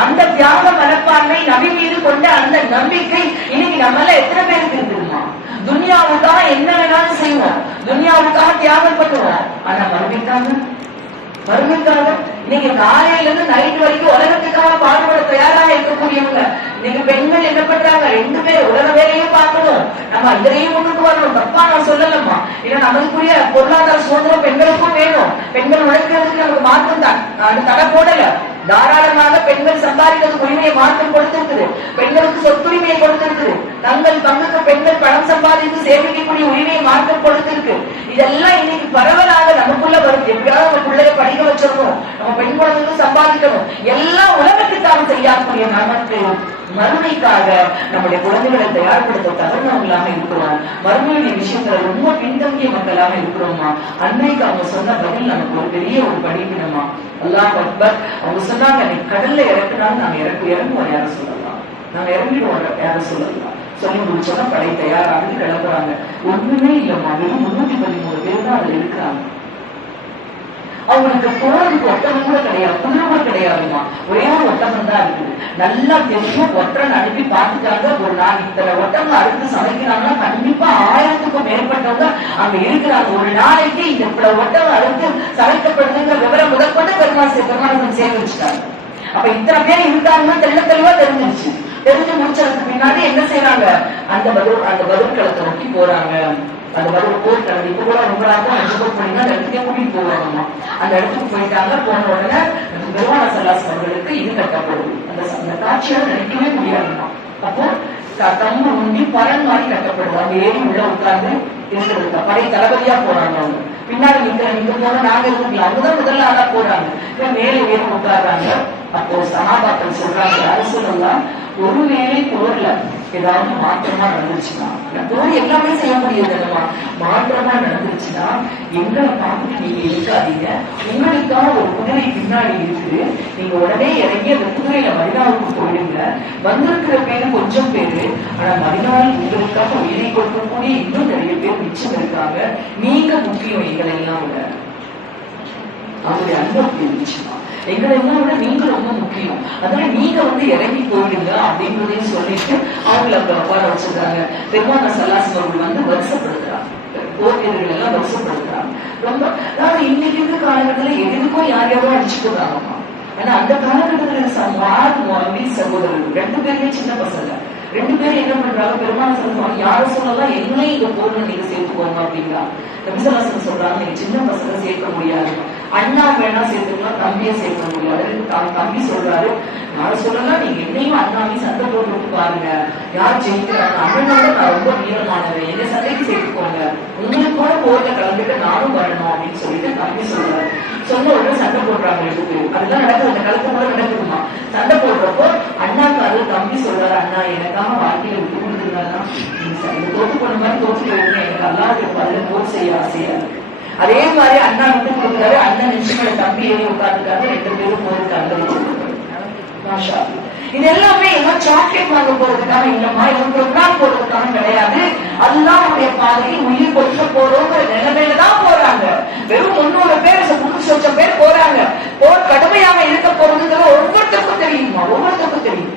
அந்த தியாக மனப்பான்மை நபி மீது கொண்ட அந்த நம்பிக்கை இன்னைக்கு நம்மள எத்தனை பேருக்கு இருக்குமா? துன்யாவுக்காக என்ன வேணாலும் செய்வோம், துன்யாவுக்காக தியாகம் பண்ணுவோம். ஆனா வறுமைக்காக இன்னைக்கு காலையில இருந்து நைட் வரைக்கும் உலகத்துக்காக பாடுபட தயாராக இருக்கக்கூடியவங்க. இன்னைக்கு பெண்கள் என்ன பண்றாங்க? 2 பேர் உலக வேலையும் பார்க்கணும், நம்ம இதரையும் முன்னுக்கு வரணும். தப்பா நான் சொல்லலமா. ஏன்னா நமக்குரிய பொருளாதார சுதந்திரம் பெண்களுக்கும் வேணும். பெண்கள் உழைக்கிறதுக்கு நமக்கு மாற்றம் தடை போடல. தாராளமாக பெண்கள் சம்பாதிக்கிறதுக்கு உரிமையை மாற்றம் கொடுத்திருக்குது. பெண்களுக்கு சொத்துரிமையை கொடுத்திருக்குது. தங்கள் பங்குக்கு பெண்கள் பணம் சம்பாதித்து சேமிக்கக்கூடிய உரிமையை மாற்றம் கொடுத்திருக்கு. இதெல்லாம் இன்னைக்கு பரவலாக நமக்குள்ள வருது. எப்படியாவது நம்ம பிள்ளைய படிக்க வச்சிடணும், நம்ம பெண் குழந்தைகளும் சம்பாதிக்கணும், எல்லாம் உலகத்துக்காக செய்யக்கூடிய நமக்கு மறுமைக்காக நம்முடைய குழந்தைகளை தயார்படுத்த தகுந்தவங்களாக இருக்கிறோம். மறுமையுடைய விஷயத்துல ரொம்ப பின்தங்கிய மக்களாக இருக்கிறோமா? அன்னைக்கு அவங்க சொன்ன பதில் நமக்கு ஒரு பெரிய ஒரு படிக்கணுமா? அல்லாஹ் அக்பர். அவங்க சொன்னாங்க, நீ கடல்ல இறக்குனாலும் நாங்க இறங்குவோம், யார சொல்லலாம், நாங்க இறங்கிடுவோம், யார சொல்லலாம். சொல்லி முடிச்சோன்னா படை தயாராக கிளம்புறாங்க. ஒண்ணுமே இல்லம்மா, வெறும் 313 பேர் தான் அதுல இருக்கிறாங்க. அவங்களுக்கு போறதுக்கு ஒட்டகம் கூட கிடையாது, குதிரை கூட கிடையாதுமா, ஒரே ஒரு ஒட்டகம் தான் இருக்குது. நல்லா தெரியும், ஒற்றன் அனுப்பி பார்த்துட்டாங்க. ஒரு நாள் இத்தனை ஒட்டகம் அறுத்து சமைக்கிறாங்கன்னா கண்டிப்பா 1000க்கும் மேற்பட்டவங்க அங்க இருக்கிறாங்க. ஒரு நாளைக்கு இந்த ஒட்டகம் அறுத்து சமைக்கப்படுதுங்கிற விவரம் முதற்கொண்டு பெருமாள் சேகரிச்சுட்டாங்க. அப்ப இத்தனை பேர் இருக்காங்கன்னா தெளிவா தெரிஞ்சிருச்சு. தெரிஞ்சு முடிச்சதுக்கு பின்னாடி என்ன செய்யறாங்க, அந்த பதிர்களத்தை நோக்கி போறாங்க. அந்த பதில் போர் கிளம்பி இப்ப கூட உங்களாக அனுபவம் பண்ணீங்கன்னா அந்த இடத்துக்கே கூட்டிட்டு போவாங்கம்மா. அந்த இடத்துக்கு போயிட்டாங்க. போன உடனே பெருமான சல்லாஸ் அவர்களுக்கு இது கட்டப்படுது. அந்த காட்சியை நினைக்கவே முடியாதுமா. அப்போ தம்பு உண்டி பலன் மாதிரி கட்டப்படுது. அந்த ஏறி உள்ள உட்கார்ந்து இருக்கிறது. படை தளபதியா போறாங்க. அவங்க பின்னாடி நீங்க போன நாங்க இருக்கலாம். அவங்கதான் முதல்ல ஆளா போறாங்க. மேலே ஏறி உட்கார்றாங்க. அப்போ சகாபாக்கள் சொல்றாங்க, அரசுலாம் ஒருவேளை போர்ல ஏதாவது மாற்றமா நடந்துச்சுன்னா, போர் எல்லாமே செய்ய முடியாதுமா, மாற்றமா நடந்துச்சுன்னா எங்களை பார்த்துட்டு நீங்க இருக்காதீங்க, உங்களுக்காக ஒரு குதிரை பின்னாடி இருக்குது, நீங்க உடனே இறங்கி அந்த குதிரையில மதினாவுக்கு போயிடுங்க. வந்திருக்கிற பேரு கொஞ்சம் பேரு, ஆனா மதினாவில் உங்களுக்காக உயிரை கொடுக்கக்கூடிய இன்னும் நிறைய பேர் மிச்சம் இருக்காங்க. நீங்க முக்கியம் எங்களை எல்லாம் விட. அவருடைய அன்பு இருந்துச்சுமா, எங்களை எல்லாம் விட நீங்க ரொம்ப முக்கியம், அதனால நீங்க இறங்கி போயிடுங்க அப்படின்றதையும் சொல்லிட்டு அவங்களை அங்க உட்கார வச்சிருக்காங்க. பெருமான சல்லாஸ் அவர்கள் வருஷப்படுத்துறாங்க, போர் வீரர்கள் எல்லாம் வருஷப்படுத்துறாங்க. ரொம்ப அதாவது இன்னைக்கு இருக்க காலகட்டத்துல எதுக்கும் யாரையாவோ அடிச்சுக்கிறாங்கம்மா. ஆனா அந்த காலகட்டத்துல சகோதரர்கள் 2 பேருமே சின்ன பசங்க. 2 பேரும் என்ன பண்றாங்க, பெருமான சொல்லுவாங்க, யாரும் சொல்லலாம் எங்களையும் இங்க போகணும், நீங்க சேர்த்துக்கோங்க அப்படின்னா. நபிசல்லாசன் சொல்றாங்க, நீங்க சின்ன பசங்க சேர்க்க முடியாது, அண்ணா வேணா சேர்த்துக்கலாம், தம்பியை சேர்க்க முடியாது. தம்பி சொல்றாரு, யாரும் சொல்லலாம், நீங்க என்னையும் அண்ணாவையும் சண்டை போட்டு பாருங்க, யார் ஜெயிக்கிறாங்க, அண்ணனோட நான் ரொம்ப வீரமானவன், என்ன சண்டைக்கு சேர்த்துக்கோங்க, உங்களுக்கு கூட போர்ல கலந்துட்டு நானும் வரணும் அப்படின்னு சொல்லிட்டு தம்பி சொல்றாரு. சொன்ன உடனே சண்டை போடுறாங்க 2 பேரும். அதெல்லாம் நடக்குது, அந்த காலத்து கூட நடக்குதுமா. சண்டை போடுறப்போ அண்ணாக்காரு தம்பி சொல்றாரு, அண்ணா எனக்காக வாழ்க்கையில விட்டு கொடுத்துருந்தாங்கன்னா நீங்க தோத்து போன மாதிரி தோத்து போயிருங்க, எனக்கு அல்லாஹ்வுடைய பதில போர் செய்ய ஆசையா இருக்கு. அதே மாதிரி அண்ணா விட்டு கொடுக்குறாரு, அண்ணன் நிச்சயமா தம்பி ஏறி உட்கார்ந்துருக்காங்க. 2 பேரும் போருக்கு அனுமதிச்சிருக்காங்க. மாஷா அல்லாஹ். இது எல்லாமே எல்லாம் சாக்லேட் வாங்க போறதுக்காக இல்லம்மா, இது ப்ரோக்ராம் போறதுக்காக கிடையாது. அல்லாஹ்வுடைய பாதையில் உயிர் கொடுக்க போறோங்கிற நிலைமையில தான் போறாங்க. வெறும் 300 பேர் 300 பேர் போறாங்க. போர் கடுமையாக இருக்க போறதுங்கிறது ஒவ்வொருத்தருக்கும் தெரியுமா, ஒவ்வொருத்தருக்கும் தெரியும்.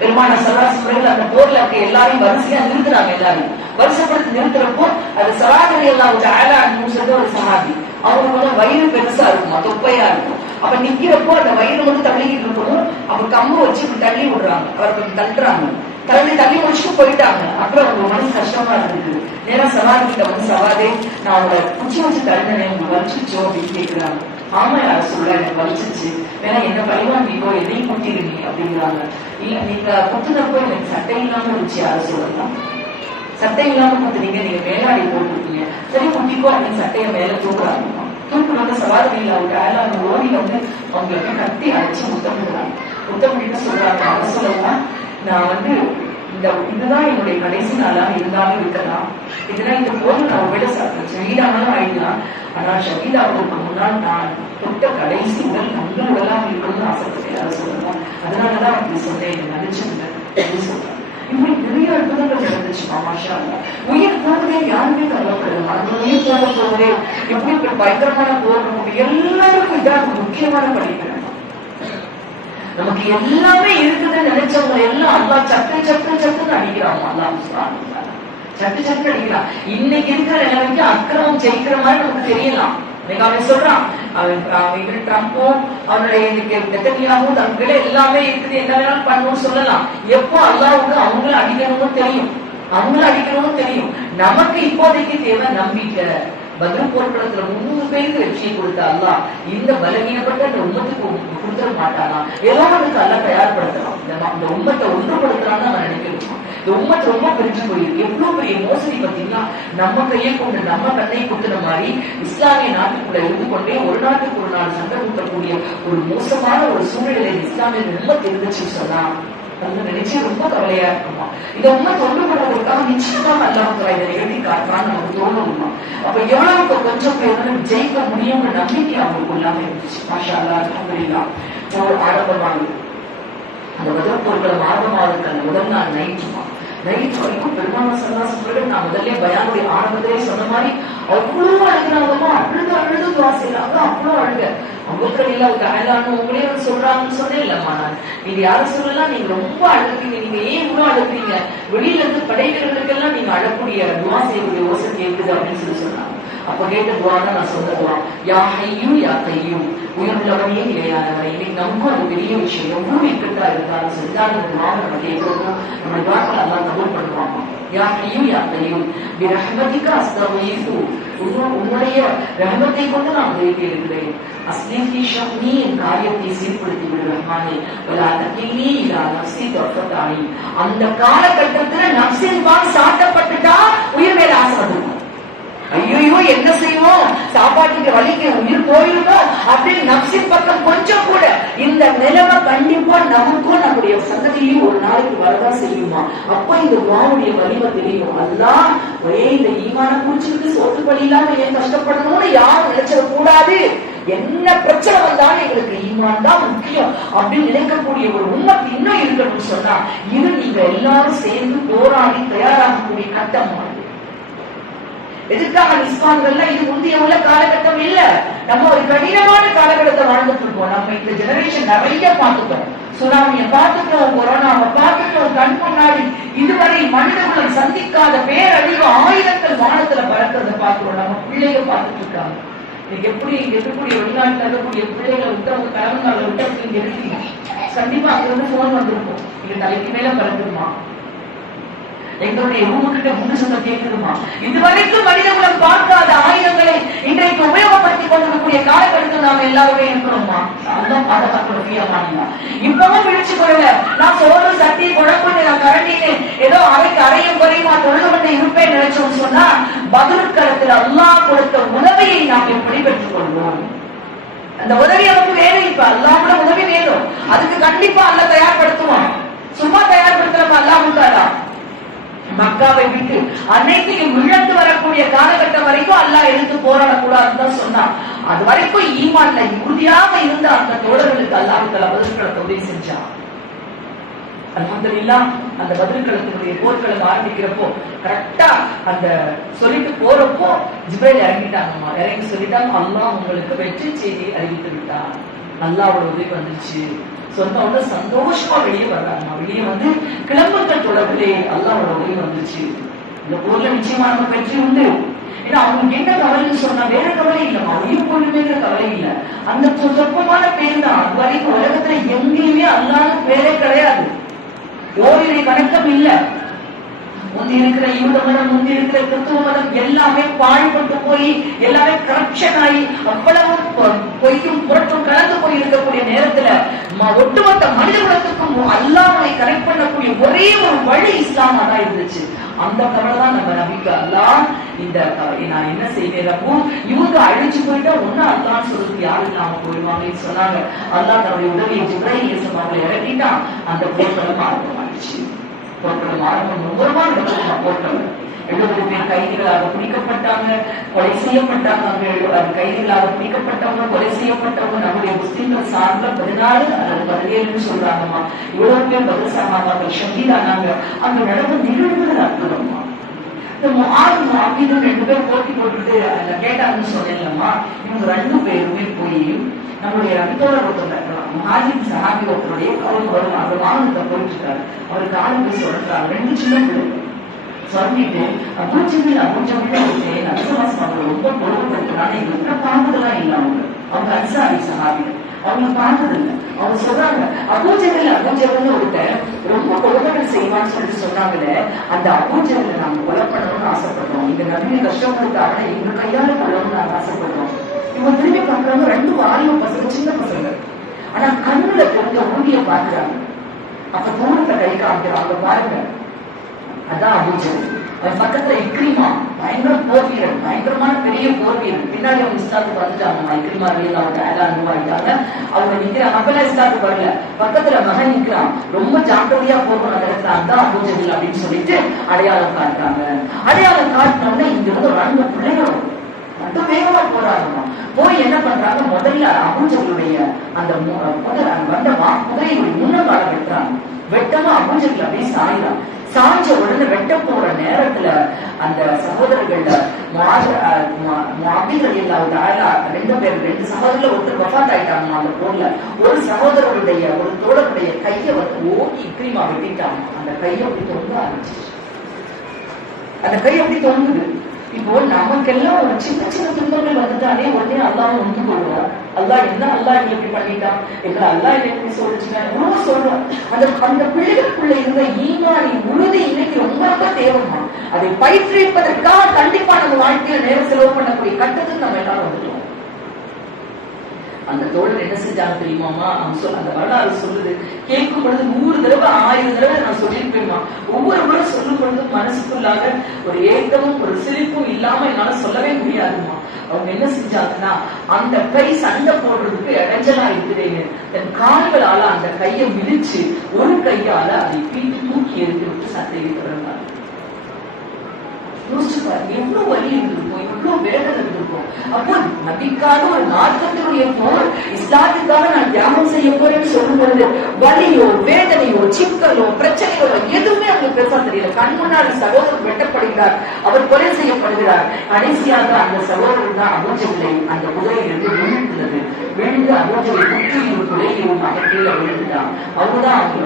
பெருமான சல்லாஸ் அந்த போர்ல இருக்க எல்லாரையும் வரிசையா நிறுத்துறாங்க. எல்லாரையும் வருஷப்படுத்தி நிறுத்துறப்போ அது சராகரி எல்லாம் சொல்லிட்டு ஒரு சமாதி, அவங்க வயிறு பெருசா இருக்குமா, தொப்பையா இருக்கும். அப்ப நிக்கிறப்போ அந்த வயிறு தள்ளிக்கிட்டு இருக்கணும். அப்ப கம்பு வச்சு தள்ளி விடுறாங்க, அவர் கொஞ்சம் தள்ளுறாங்க. தள்ளி முடிச்சுட்டு போயிட்டாங்க. அப்புறம் அவங்க மனசு கஷ்டமா இருந்தது. நேரா சவாதிகிட்ட சவாதே, நான் அவங்கள குச்சி வச்சு தள்ளினேன், உங்களுக்கு வலிச்சிச்சோ அப்படின்னு கேட்கிறாங்க. ஆமா யார சொல்ல, எனக்கு வலிச்சிச்சு, வேணா என்ன பழிவாங்கிக்கோ, எதையும் குட்டிருங்க அப்படிங்கிறாங்க. இல்ல நீங்க குத்துனப்போ எனக்கு சட்டை இல்லாம இருந்துச்சு, யார சொல்லலாம், சட்டை இல்லாம குத்துனீங்க, நீங்க மேலாடி போட்டுருக்கீங்க, சரி குட்டிக்கோ அப்படின்னு சட்டைய மேல தூக்குறாங்க. தூக்குறவங்க சவாதிகள் அவங்க ஓடி அவங்களுக்கு கட்டி அடிச்சு முத்தமிடுறாங்க. முத்தமிட்டு சொல்றாங்க, அதை சொல்லலாம், நான் இதுதான் என்னுடைய கடைசி நாளாக இருந்தாலும் இருக்கலாம், இதெல்லாம் இந்த போது நான் விட ஷஹீதானாலும் ஆயிடலாம், ஆனா ஷஹீதாவுக்கு முன்னால் நான் தொட்ட கடைசி உடல் நல்ல உடலாக இருக்கணும்னு ஆசைப்பட்டேன், அதை சொல்லலாம். அதனாலதான் அப்படி சொன்னேன், என்னை நினைச்சிருந்தேன் அப்படின்னு சொல்றாங்க. இப்படி நிறைய அற்புதங்கள் நடந்துச்சுமா. மாஷா அல்லாஹ். உயிர் போவதே யாருமே கவலைப்படுது, அந்த உயிர் போவதே எப்படி பயங்கரமான போர் எல்லாருக்கும் இதான் முக்கியமான படிக்கிறேன். நமக்கு எல்லாமே இருக்குதுன்னு நினைச்சவங்க எல்லாம் அல்லாஹ் சட்டு அடிக்கிறான். அல்லாஹ் சட்டு அடிக்கிறான். இன்னைக்கு இருக்கிற நிலைமைக்கு அக்கிரமம் ஜெயிக்கிற மாதிரி நமக்கு தெரியலாம். அவன் சொல்றான், அவன் ட்ரம்பும் அவனுடைய நெத்தனியாவும் தங்களை எல்லாமே இருக்குது, என்ன வேணாலும் பண்ணணும்னு சொல்லலாம். எப்போ அல்லாஹ்வுக்கு அவங்கள அடிக்கணும்னு தெரியும். நமக்கு இப்போதைக்கு தேவை நம்பிக்கை. பத்ர் போர்க்களத்துல 300 பேருக்கு வெற்றியை கொடுத்த அல்லாஹ் இந்த பலவீனப்பட்ட அந்த உம்மத்துக்கு கொடுத்துட மாட்டானா, ஏதோ அதுக்கு அல்லாஹ் தயார்படுத்தலாம். இந்த உம்மத்தை ஒன்றுபடுத்தலாம்னு அவன் நினைக்கணும். இந்த உம்மத்து ரொம்ப பிரிஞ்சு போயிருக்கு. எவ்வளவு பெரிய மோசடி பார்த்தீங்கன்னா, நம்ம கையை கொண்டு நம்ம கண்ணை குத்துன மாதிரி இஸ்லாமிய நாட்டுக்குள்ள இருந்து கொண்டே ஒரு நாட்டுக்கு ஒரு நாடு சண்டை ஊட்டக்கூடிய ஒரு மோசமான ஒரு சூழ்நிலை இஸ்லாமிய உம்மத்து இருந்துச்சுன்னு சொன்னா அது நினைச்சு ரொம்ப கவலையா இருக்குமா. இந்த உண்மை ஒன்றுபடுவதற்காக நிச்சயமாக அல்லாஹ் இதை நிகழ்த்தி காட்டுறான்னு நமக்கு தோணுமா. அப்ப எவ்வளவுக்கு கொஞ்சம் பேர் ஜெயிக்க முடியும்னு நம்பிக்கை அவங்களுக்கு இல்லாம இருந்துச்சு. மாஷா அல்லாஹ் அல்ஹம்துலில்லாஹ். போர் ஆரம்பமானது. அந்த முதல் போர்களும் ஆரம்பமாவதற்கு அந்த முதல் நாள் நைட்டுமா, நைட் வரைக்கும் பெருமாள் ஸல்லல்லாஹு அலைஹி வஸல்லம் நான் முதல்ல பயானுடைய ஆரம்பத்திலே சொன்ன மாதிரி அவ்வளவு அழுகிறாங்கம்மா. அழுது துவா செய்யறாங்க. அவ்வளவு அழுக. உங்களே சொல்றாங்கன்னு சொன்னேன் இல்லம்மா. நான் நீங்க யாரும் சொல்லலாம், நீங்க ரொம்ப அழுகிறீங்க, நீங்க ஏன் இவ்வளவு அழுகிறீங்க, வெளியில இருந்து படை வீரர்களுக்கெல்லாம் நீங்க அழக்கூடிய துவா செய்யக்கூடிய ஓசை கேட்குது அப்படின்னு சொன்னாங்க. அப்ப கேட்ட துவா தான் நான் சொன்ன துவா, யா ஹய்யூ யா கய்யூம், உயிருள்ளவனே நிலையானவனே. இன்னைக்கு நமக்கும் அது பெரிய விஷயம். எவ்வளவு இக்கட்டா இருந்தாலும் சரிதான் இந்த துவாவை நம்ம கேட்கணும். நம்ம துவாக்கள் எல்லாம் கபூல் பண்ணுவாங்க. யா ஹய்யூ யா கய்யூம் பிரஹ்மதிக அஸ்தகீஃபு, உன்னுடைய ரஹ்மத்தை கொண்டு நான் உதவி இருக்கிறேன். அஸ்லிஹி ஷஃப்னி, என் காரியத்தை சீர்படுத்தி விடு ரஹ்மானே. வலா தகில்னி இலா நஃப்ஸி தர்ஃபத் ஐன். அந்த காலகட்டத்துல நஃப்ஸின் பால் சாட்டப்பட்டுட்டா உயிர் மேல ஆசை வந்துடும். ஐயோ என்ன செய்வோம், சாப்பாட்டுக்கு வலிக்கு உயிர் போயிருமோ அப்படின்னு நஃப்ஸின் பக்கம் கொஞ்சம் கூட இந்த நிலைமை கண்டிப்பா நமக்கும் நம்முடைய சந்ததியும் ஒரு நாளைக்கு வரதான் செய்யுமா. அப்ப இந்த துஆவுடைய வலிமை தெரியும். அல்லாஹ் இந்த ஈமான குடிச்சுக்கிட்டு சோத்து பலி இல்லாம ஏன் கஷ்டப்படணும்னு யாரும் நினைச்சிட கூடாது. என்ன பிரச்சனை வந்தாலும் எங்களுக்கு ஈமான் தான் முக்கியம் அப்படின்னு நினைக்கக்கூடிய ஒரு உம்மத்து இன்னும் இருக்கணும்னு சொன்னா இது நீங்க எல்லாரும் சேர்ந்து போராடி தயாராகக்கூடிய கட்டமா. எதுக்காக இஸ்லாம்கள்ல இது முந்தைய உள்ள காலகட்டம் இல்ல. நம்ம ஒரு கடினமான காலகட்டத்தை வாழ்ந்துட்டு இருக்கோம். நம்ம இந்த ஜெனரேஷன் நிறைய பார்த்துட்டோம். சுனாமியை பார்த்துட்டோம், கொரோனாவை பார்த்துட்டோம். கண் முன்னாடி இதுவரை மனிதர்களும் சந்திக்காத பேரழிவு ஆயிரங்கள் வானத்துல பறக்கிறத பார்க்கிறோம். நம்ம பிள்ளைகள் பார்த்துட்டு இருக்காங்க. எப்படி இருக்கக்கூடிய வெளிநாட்டுல இருக்கக்கூடிய பிள்ளைகளை விட்டு அவங்க கணவன்களை விட்டு இங்க இருக்கீங்க, கண்டிப்பா அங்க இருந்து போன் வந்திருக்கும். இங்க தலைக்கு மேல பறந்துருமா, எங்களுடைய ரூமுக்கிட்ட முன்னு சொன்ன கேட்குமா. இதுவரைக்கும் மனிதகுலம் பார்க்காத ஆயுதங்களை இன்றைக்கு உபயோகப்படுத்திக் கொண்டிருக்கக்கூடிய காலகட்டத்தில் நாம் எல்லாருமே இருக்கிறோமா. அதுதான் பாதுகாப்பு. இப்பவும் விழிச்சு கொள்ள நான் சோறு சட்டி குழம்பு நான் கரண்டின்னு ஏதோ அரையும் குறையுமா தொழுது கொண்டு இருப்பேன் நினைச்சோம்னு சொன்னா பதிலுக்களத்தில் அல்லாஹ் கொடுத்த உதவியை நாம் எப்படி பெற்றுக் கொள்வோம். அந்த உதவி நமக்கு வேணும். இப்ப அல்லாஹ்வோட உதவி வேணும். அதுக்கு கண்டிப்பா அல்லாஹ் தயார்படுத்துவான். சும்மா தயார்படுத்துறப்ப அல்லாஹ் விட்டாரா? மக்காவை விட்டு அனைத்தையும் இழந்து வரக்கூடிய காலகட்டம் வரைக்கும் அல்லாஹ் எடுத்து போராடக்கூடாதுன்னு சொன்னான். அது வரைக்கும் ஈமான்ல உறுதியாக இருந்த அந்த தோழர்களுக்கு அல்லாஹ் பதில்களத்தை உதவி செஞ்சான். அல்ஹம்துலில்லாஹ். அந்த பதில்களத்தினுடைய போர்க்களம் ஆரம்பிக்கிறப்போ கரெக்டா அந்த சொல்லிட்டு போறப்போ ஜிப்ரீல் இறங்கிட்டாங்கம்மா. இறங்கி சொல்லிட்டாங்க, அல்லாஹ் உங்களுக்கு வெற்றி செய்தி அறிவித்து விட்டான். அல்லாஹ்வோட உதவி வந்துச்சு. சொன்ன உடனே சந்தோஷமா வெளியே வர்றாங்க. வெளியே வந்து கிளம்புகள் தொடர்பிலே அல்லாஹ்வோட உதவி வந்துச்சு. இந்த போர்ல நிச்சயமா நம்ம வெற்றி உண்டு. ஏன்னா அவங்களுக்கு என்ன கவலைன்னு சொன்னா வேற கவலை இல்லம்மா, உயிர் பொழுதுங்கிற கவலை இல்ல. அந்த சொற்பமான பேர் தான். அது வரைக்கும் உலகத்துல எங்கேயுமே அல்லாஹ்வுக்கு பேரே கிடையாது. ஓரிரை கணக்கம் இல்ல. முந்தி இருக்கிற யூத மதம், முந்தி இருக்கிற கிறிஸ்துவ மதம் எல்லாமே பாழ்பட்டு போய் எல்லாமே கரப்ஷன் ஆகி அவ்வளவு பொய்யும் புரட்டும் கலந்து போய் இருக்கக்கூடிய நேரத்துல ஒட்டுமொத்த மனித குலத்துக்கும் அல்லாஹ்வை கனெக்ட் பண்ணக்கூடிய ஒரே ஒரு வழி இஸ்லாமா தான் இருந்துச்சு. அந்த கவலை தான் நம்ம நம்பிக்கை. அல்லாஹ் இந்த நான் என்ன செய்வேன், இவங்க அழிச்சு போயிட்டா ஒண்ணு அல்லாஹ்னு சொல்றதுக்கு யாரும் இல்லாம போயிடுவாங்கன்னு சொன்னாங்க. அல்லாஹ் தன்னுடைய உதவியை ஜிப்ரீல் அவங்களை இறக்கிட்டான். அந்த போர்க்களம் ஆரம்பமாயிடுச்சு. போர்க்களம் ஆரம்பம் ஒவ்வொரு போர்க்களம் 70 பேர் கைதிகளாக பிடிக்கப்பட்டாங்க, கொலை செய்யப்பட்டாங்க. கைதிகளாக பிடிக்கப்பட்டவங்க, கொலை செய்யப்பட்டவங்க நம்முடைய முஸ்லிம்கள் சார்பில் 14 அல்லது 17 சொல்றாங்கம்மா. இவ்வளவு பேர் பதில் சமாதான ஷஹீதானாங்க. அங்க நடந்த நிகழ்வுகள் அற்புதமா. இந்த முஆத் முஅவ்விது 2 பேர் போட்டி போட்டுட்டு கேட்டாங்கன்னு சொன்னேன்லம்மா. இவங்க 2 பேருமே போய் நம்மளுடைய நபித்தோழர் ஒருத்தர் இருக்கலாம், முஹாஜிர் சஹாபி ஒருத்தருடைய அவர் வாகனத்தை போயிட்டு இருக்காரு. அவருக்கு ஆளு போய் சொல்றாங்க. 2 சின்ன பிள்ளைகள் சொல்லிட்டு அபூஜஹல் ஒரு நபிசமாசம் அவங்க ரொம்ப பொறுப்படுத்தினால எங்களுக்கு பார்த்ததெல்லாம் இல்லை. அவங்க அன்சாரி சஹாபிகள், அவங்க பார்த்தது இல்லை. அவங்க சொல்றாங்க அபூஜஹல் ஒருத்தர் ரொம்ப கொலைகள் செய்வான்னு சொல்லிட்டு சொன்னாங்களே, அந்த அபூஜஹலை நாங்க கொலை பண்ணணும்னு ஆசைப்படுறோம். இந்த நபியை கஷ்டம் கொடுத்தாங்க, எங்க கையால கொள்ளணும்னு நாங்க ஆசைப்படுறோம். இவங்க திரும்பி பார்க்கறாங்க, 2 வாலிப பசங்க, சின்ன பசங்க. ஆனா கண்ணுல தெரிஞ்ச ஊதிய பாக்குறாங்க. அப்ப தூரத்தை கை காமிக்கிறாங்க. பாருங்க, அதான் அபூஜஹல். அவன் பக்கத்துல இக்ரிமா, பயங்கர போர் வீரன், பயங்கரமான பெரிய போர் வீரன். பின்னாடி அவங்க இஸ்லாத்துக்கு வந்துட்டாங்க. இக்ரிமா ரலியல்லாஹு தஆலா அனுபவிட்டாங்க. அவங்க நிக்கிறாங்க. அப்பெல்லாம் இஸ்லாத்துக்கு வரல. பக்கத்துல மகன் நிக்கிறான். ரொம்ப ஜாக்கிரதையா போகணும் அந்த இடத்துல. அதான் அபூஜஹல் அப்படின்னு சொல்லிட்டு அடையாளம் காட்டுறாங்க. அடையாளம் காட்டினோம்னா இங்க இருந்து ஒரு 2 பிள்ளைகளும் ரொம்ப வேகமா போறாங்க. போய் என்ன பண்றாங்க, முதல்ல அபூஜஹலுடைய அந்த வந்த குதிரையுடைய முன்னங்கால வெட்டுறாங்க. வெட்டமா அபூஜஹல் அப்படியே சாயிறான். சாஞ்ச உடனே வெட்ட போற நேரத்துல அந்த சகோதரர்கள்ல முஅவ்வித் ரலியல்லாஹு தஆலா 2 பேர், 2 சகோதரர்கள் ஒருத்தர் வஃபாத் ஆயிட்டாங்க அந்த போர்ல. ஒரு சகோதரருடைய ஒரு தோழருடைய கையை ஓங்கி இக்ரிமா வெட்டிட்டாங்க. அந்த கையை அப்படி தொங்க ஆரம்பிச்சிச்சு. அந்த கை அப்படி தொங்குது. இப்போ நமக்கெல்லாம் ஒரு சின்ன சின்ன துன்பங்கள் வந்துட்டாலே உடனே அல்லாஹ் ஒன்று கொள்வோம். அல்லாஹ் என்ன, அல்லாஹ் இப்படி பண்ணிட்டான், எங்களை அல்லாஹ் எப்படி சொல்லிச்சுன்னா எவ்வளவு சொல்றோம். அந்த பிள்ளைகளுக்குள்ள இருந்த ஈமானின் உறுதி இன்னைக்கு ரொம்ப ரொம்ப தேவைமா. அதை பயிற்றுவிப்பதற்காக கண்டிப்பா நம்ம வாழ்க்கையில நேரம் செலவு பண்ணக்கூடிய கட்டத்துக்கு நம்ம எல்லாரும் வந்துட்டோம். அந்த தோழர் என்ன செஞ்சாங்க தெரியுமாமா? அந்த வரலாறு சொல்லுது. கேட்கும் பொழுது 100 தடவை 1000 தடவை நான் சொல்லியிருப்பேமா. ஒவ்வொரு முறை சொல்லும் பொழுது மனசுக்குள்ளாக ஒரு ஏக்கமும் ஒரு சிரிப்பும் இல்லாம என்னால சொல்லவே முடியாதுமா. அவங்க என்ன செஞ்சாங்கன்னா, அந்த கை சண்டை போடுறதுக்கு இடைஞ்சலா இருக்குதுன்னு தன் கால்களால அந்த கையை மிதிச்சு ஒரு கையால அதை தூக்கி எடுத்து விட்டு சட்டை இருக்கிறாங்க. யோசிச்சு பாருங்க, எவ்வளவு வலி இருந்திருக்கும், எவ்வளவு வேதனை இருந்திருக்கும். அப்போ நபிக்காக ஒரு நாட்டத்தினுடைய போர், இஸ்லாத்துக்காக நான் தியாகம் செய்ய போறேன்னு சொல்லும் பொழுது வலியோ வேதனையோ சிக்கலோ பிரச்சனையோ எதுவுமே அவங்களுக்கு பெருசா தெரியல. கண் முன்னாடி சகோதரர் வெட்டப்படுகிறார், அவர் கொலை செய்யப்படுகிறார். கடைசியாக அந்த சகோதரர் தான் அபூஜஹலை அந்த குதிரையிலிருந்து விழுந்தது. விழுந்து அபூஜஹலை குற்றியும் குலையும் கீழே விழுந்துட்டான். அவருதான் அவங்க